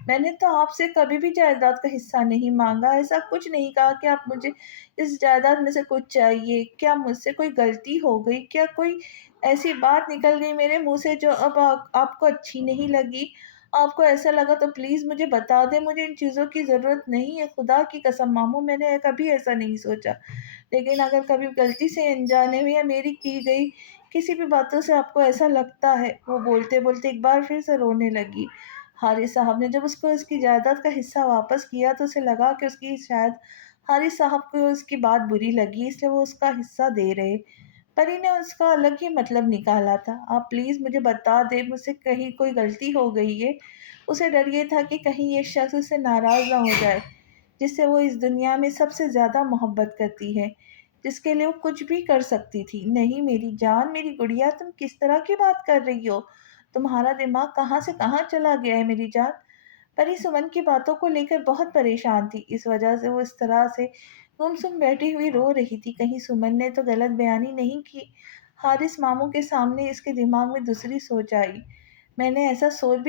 میں نے تو آپ سے کبھی بھی جائیداد کا حصہ نہیں مانگا، ایسا کچھ نہیں کہا کہ آپ مجھے اس جائیداد میں سے کچھ چاہیے۔ کیا مجھ سے کوئی غلطی ہو گئی؟ کیا کوئی ایسی بات نکل گئی میرے منہ سے جو اب آپ کو اچھی نہیں لگی؟ آپ کو ایسا لگا تو پلیز مجھے بتا دیں، مجھے ان چیزوں کی ضرورت نہیں ہے۔ خدا کی قسم ماموں، میں نے کبھی ایسا نہیں سوچا، لیکن اگر کبھی غلطی سے انجانے میں یا میری کی گئی کسی بھی باتوں سے آپ کو ایسا لگتا ہے۔ وہ بولتے بولتے ایک بار پھر سے رونے لگی۔ حارث صاحب نے جب اس کو اس کی جائیداد کا حصہ واپس کیا تو اسے لگا کہ اس کی شاید حارث صاحب کو اس کی بات بری لگی، اس لیے وہ اس کا حصہ دے رہے۔ پری نے اس کا الگ ہی مطلب نکالا تھا۔ آپ پلیز مجھے بتا دیں، مجھ سے کہیں کوئی غلطی ہو گئی ہے؟ اسے ڈر یہ تھا کہ کہیں یہ شخص اس سے ناراض نہ ہو جائے جس سے وہ اس دنیا میں سب سے زیادہ محبت کرتی ہے، جس کے لیے وہ کچھ بھی کر سکتی تھی۔ نہیں میری جان، میری گڑیا، تم کس طرح کی بات کر رہی ہو؟ تمہارا دماغ کہاں سے کہاں چلا گیا ہے میری جان؟ پری سمن کی باتوں کو لے کر بہت پریشان تھی، اس وجہ سے وہ اس طرح سے گمسم بیٹھی ہوئی رو رہی تھی۔ کہیں سمن نے تو غلط بیانی نہیں کی؟ حارث ماموں کے سامنے اس کے دماغ میں دوسری سوچ آئی۔ تم نے ایسا سوچ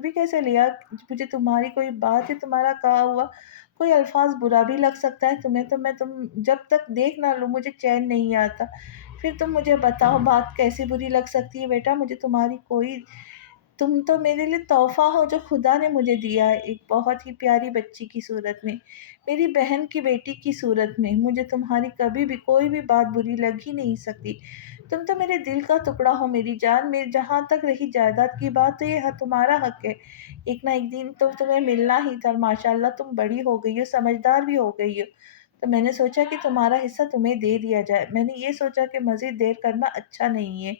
بھی کیسے لیا؟ مجھے تمہاری کوئی بات یا تمہارا کہا ہوا کوئی الفاظ برا بھی لگ سکتا ہے تمہیں تو میں تم جب تک دیکھ نہ لوں مجھے چین نہیں آتا۔ پھر تم مجھے بتاؤ بات کیسے بری لگ سکتی ہے بیٹا؟ مجھے تمہاری کوئی تم تو میرے لیے تحفہ ہو جو خدا نے مجھے دیا ہے، ایک بہت ہی پیاری بچی کی صورت میں، میری بہن کی بیٹی کی صورت میں۔ مجھے تمہاری کبھی بھی کوئی بھی بات بری لگ ہی نہیں سکتی۔ تم تو میرے دل کا ٹکڑا ہو میری جان۔ جہاں تک رہی جائیداد کی بات تو یہ تمہارا حق ہے، ایک نہ ایک دن تو تمہیں ملنا ہی تھا۔ ماشاء اللہ تم بڑی ہو گئی ہو، سمجھدار بھی ہو گئی ہو، تو میں نے سوچا کہ تمہارا حصہ تمہیں دے دیا جائے۔ میں نے یہ سوچا کہ مزید دیر کرنا اچھا نہیں ہے،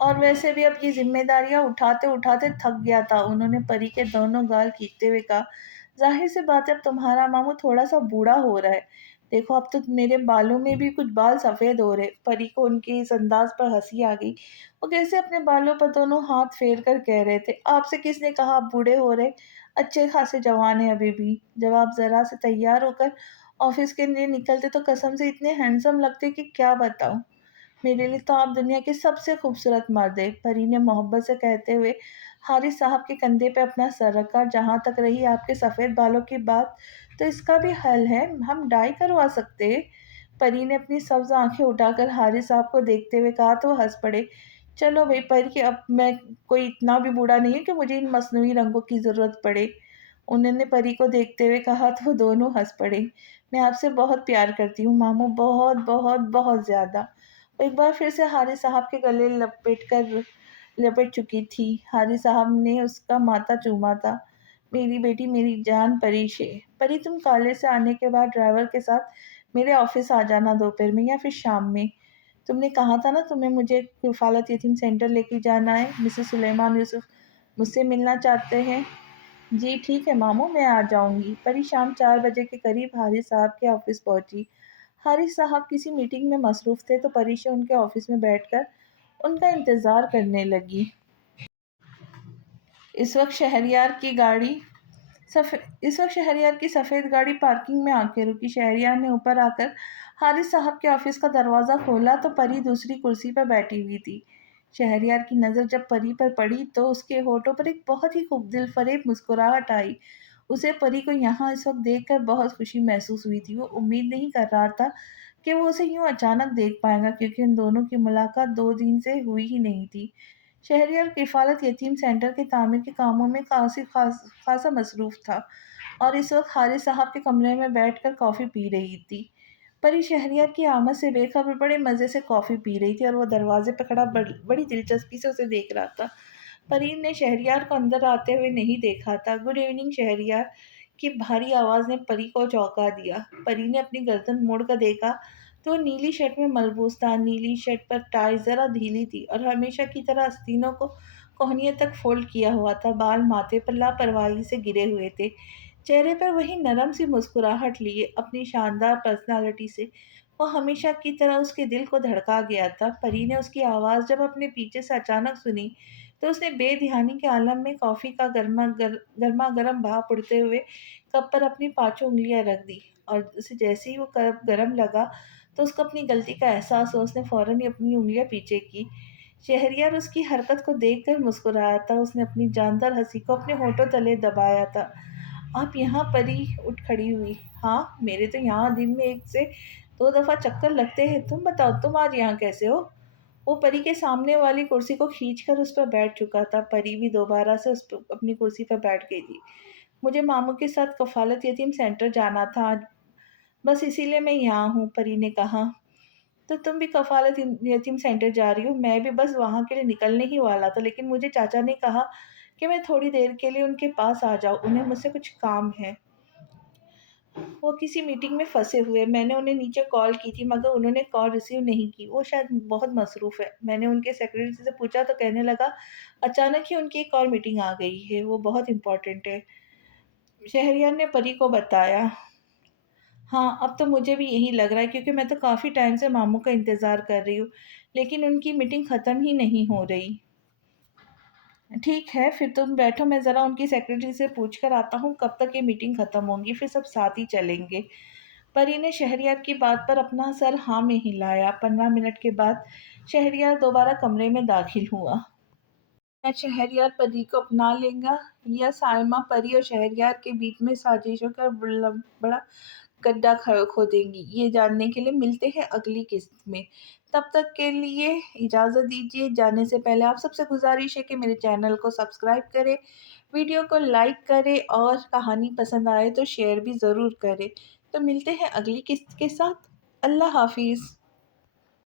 اور ویسے بھی اب یہ ذمہ داریاں اٹھاتے اٹھاتے تھک گیا تھا۔ انہوں نے پری کے دونوں گال کھینچتے ہوئے کہا، ظاہر سی بات ہے اب تمہارا ماموں تھوڑا سا بوڑھا ہو رہا ہے، دیکھو اب تو میرے بالوں میں بھی کچھ بال سفید ہو رہے۔ پری کو ان کے اس انداز پر ہنسی آ گئی۔ وہ کیسے اپنے بالوں پر دونوں ہاتھ پھیر کر کہہ رہے تھے، آپ سے کس نے کہا آپ بوڑھے ہو رہے؟ اچھے خاصے جوان ہیں ابھی بھی۔ جب آپ ذرا سے تیار ہو کر آفس کے لیے نکلتے تو قسم سے اتنے ہینڈسم لگتے کہ کیا بتاؤں۔ میرے لیے تو آپ دنیا کے سب سے خوبصورت مرد ہیں، پری نے محبت سے کہتے ہوئے حارث صاحب کے کندھے پہ اپنا سر رکھا۔ جہاں تک رہی آپ کے سفید بالوں کی بات تو اس کا بھی حل ہے، ہم ڈائی کروا سکتے ہیں۔ پری نے اپنی سبز آنکھیں اٹھا کر حارث صاحب کو دیکھتے ہوئے کہا تو وہ ہنس پڑے۔ چلو بھائی پری، اب میں کوئی اتنا بھی بوڑھا نہیں ہوں کہ مجھے ان مصنوعی رنگوں کی ضرورت پڑے۔ انہوں نے پری کو دیکھتے ہوئے کہا تو وہ دونوں ہنس پڑے۔ میں آپ سے بہت پیار کرتی ہوں ماموں، بہت بہت بہت زیادہ۔ وہ ایک بار پھر سے حارث صاحب کے گلے لپٹ چکی تھی۔ حارث صاحب نے اس کا ماتھا چوما تھا۔ میری بیٹی، میری جان پریشے، پری تم کالج سے آنے کے بعد ڈرائیور کے ساتھ میرے آفس آ جانا دوپہر میں یا پھر شام میں۔ تم نے کہا تھا نا تمہیں مجھے کفالت یتیم سینٹر لے کے جانا ہے، مسز سلیمان یوسف مجھ سے ملنا چاہتے ہیں۔ جی ٹھیک ہے ماموں، میں آ جاؤں گی۔ پری شام 4 بجے کے قریب حارث صاحب کے آفس پہنچی۔ حارث صاحب کسی میٹنگ میں مصروف تھے تو پریشا ان کے آفس میں بیٹھ کر ان کا انتظار کرنے لگی۔ اس وقت شہریار کی سفید گاڑی پارکنگ میں آ کے رکی۔ شہریار نے اوپر آ کر حارث صاحب کے آفس کا دروازہ کھولا تو پری دوسری کرسی پر بیٹھی ہوئی تھی۔ شہریار کی نظر جب پری پر پڑی تو اس کے ہونٹوں پر ایک بہت ہی خوب دل فریب مسکراہٹ آئی۔ اسے پری کو یہاں اس وقت دیکھ کر بہت خوشی محسوس ہوئی تھی۔ وہ امید نہیں کر رہا تھا کہ وہ اسے یوں اچانک دیکھ پائے گا، کیونکہ ان دونوں کی ملاقات 2 دن سے ہوئی ہی نہیں تھی۔ شہریار کفالت یتیم سینٹر کے تعمیر کے کاموں میں خاصا مصروف تھا اور اس وقت حارث صاحب کے کمرے میں بیٹھ کر کافی پی رہی تھی۔ پری شہریار کی آمد سے بے خبر بڑے مزے سے کافی پی رہی تھی اور وہ دروازے پہ کھڑا بڑی دلچسپی سے اسے دیکھ رہا تھا۔ پری نے شہریار کو اندر آتے ہوئے نہیں دیکھا تھا۔ گڈ ایوننگ شہریار کی بھاری آواز نے پری کو چونکا دیا۔ پری نے اپنی گردن موڑ کر دیکھا تو وہ نیلی شرٹ میں ملبوس تھا۔ نیلی شرٹ پر ٹائی ذرا ڈھیلی تھی اور ہمیشہ کی طرح آستینوں کو کوہنیوں تک فولڈ کیا ہوا تھا۔ بال ماتھے پر لاپرواہی سے گرے ہوئے تھے، چہرے پر وہی نرم سی مسکراہٹ لیے اپنی شاندار پرسنالٹی سے وہ ہمیشہ کی طرح اس کے دل کو دھڑکا گیا تھا۔ پری نے اس کی آواز جب اپنے پیچھے سے اچانک سنی تو اس نے بے دھیانی کے عالم میں کافی کا گرما گرم بھاپ اڑتے ہوئے کپ پر اپنی پانچوں انگلیاں رکھ دی، اور اسے جیسے ہی وہ کپ گرم لگا تو اس کو اپنی غلطی کا احساس ہوا۔ اس نے فوراً ہی اپنی انگلیاں پیچھے کی۔ شہریار اس کی حرکت کو دیکھ کر مسکرایا تھا، اس نے اپنی جاندار ہنسی کو اپنے ہونٹوں تلے دبایا تھا۔ آپ یہاں؟ پری اٹھ کھڑی ہوئی۔ ہاں، میرے تو یہاں دن میں 1 سے 2 دفعہ چکر لگتے ہیں، تم بتاؤ تم آج یہاں کیسے ہو؟ وہ پری کے سامنے والی کرسی کو کھینچ کر اس پر بیٹھ چکا تھا۔ پری بھی دوبارہ سے اپنی کرسی پر بیٹھ گئی تھی۔ مجھے ماموں کے ساتھ کفالت یتیم سینٹر جانا تھا آج، بس اسی لیے میں یہاں ہوں، پری نے کہا۔ تو تم بھی کفالت یتیم سینٹر جا رہی ہو؟ میں بھی بس وہاں کے لیے نکلنے ہی والا تھا، لیکن مجھے چاچا نے کہا کہ میں تھوڑی دیر کے لیے ان کے پاس آ جاؤں، انہیں مجھ سے کچھ کام ہے۔ وہ کسی میٹنگ میں پھنسے ہوئے، میں نے انہیں نیچے کال کی تھی مگر انہوں نے کال ریسیو نہیں کی، وہ شاید بہت مصروف ہے۔ میں نے ان کے سیکرٹری سے پوچھا تو کہنے لگا اچانک ہی ان کی ایک اور میٹنگ آ گئی ہے، وہ بہت امپورٹنٹ ہے۔ شہریار نے پری کو بتایا۔ ہاں، اب تو مجھے بھی یہی لگ رہا ہے، کیونکہ میں تو کافی ٹائم سے ماموں کا انتظار کر رہی ہوں، لیکن ان کی میٹنگ ختم ہی نہیں ہو رہی۔ ٹھیک ہے، پھر تم بیٹھو، میں ذرا ان کی سیکرٹری سے پوچھ کر آتا ہوں کب تک یہ میٹنگ ختم ہوگی، پھر سب ساتھ ہی چلیں گے۔ پری نے شہریار کی بات پر اپنا سر ہاں میں ہلایا۔ 15 منٹ کے بعد شہریار دوبارہ کمرے میں داخل ہوا۔ کیا شہریار پری کو اپنا لے گا یا سائمہ پری اور شہریار کے بیچ میں سازشوں کا بڑا گڈھا کھودیں گی، یہ جاننے کے لیے ملتے ہیں اگلی قسط میں۔ تب تک کے لیے اجازت دیجیے۔ جانے سے پہلے آپ سب سے گزارش ہے کہ میرے چینل کو سبسکرائب کریں، ویڈیو کو لائک کریں اور کہانی پسند آئے تو شیئر بھی ضرور کریں۔ تو ملتے ہیں اگلی قسط کے ساتھ۔ اللہ حافظ۔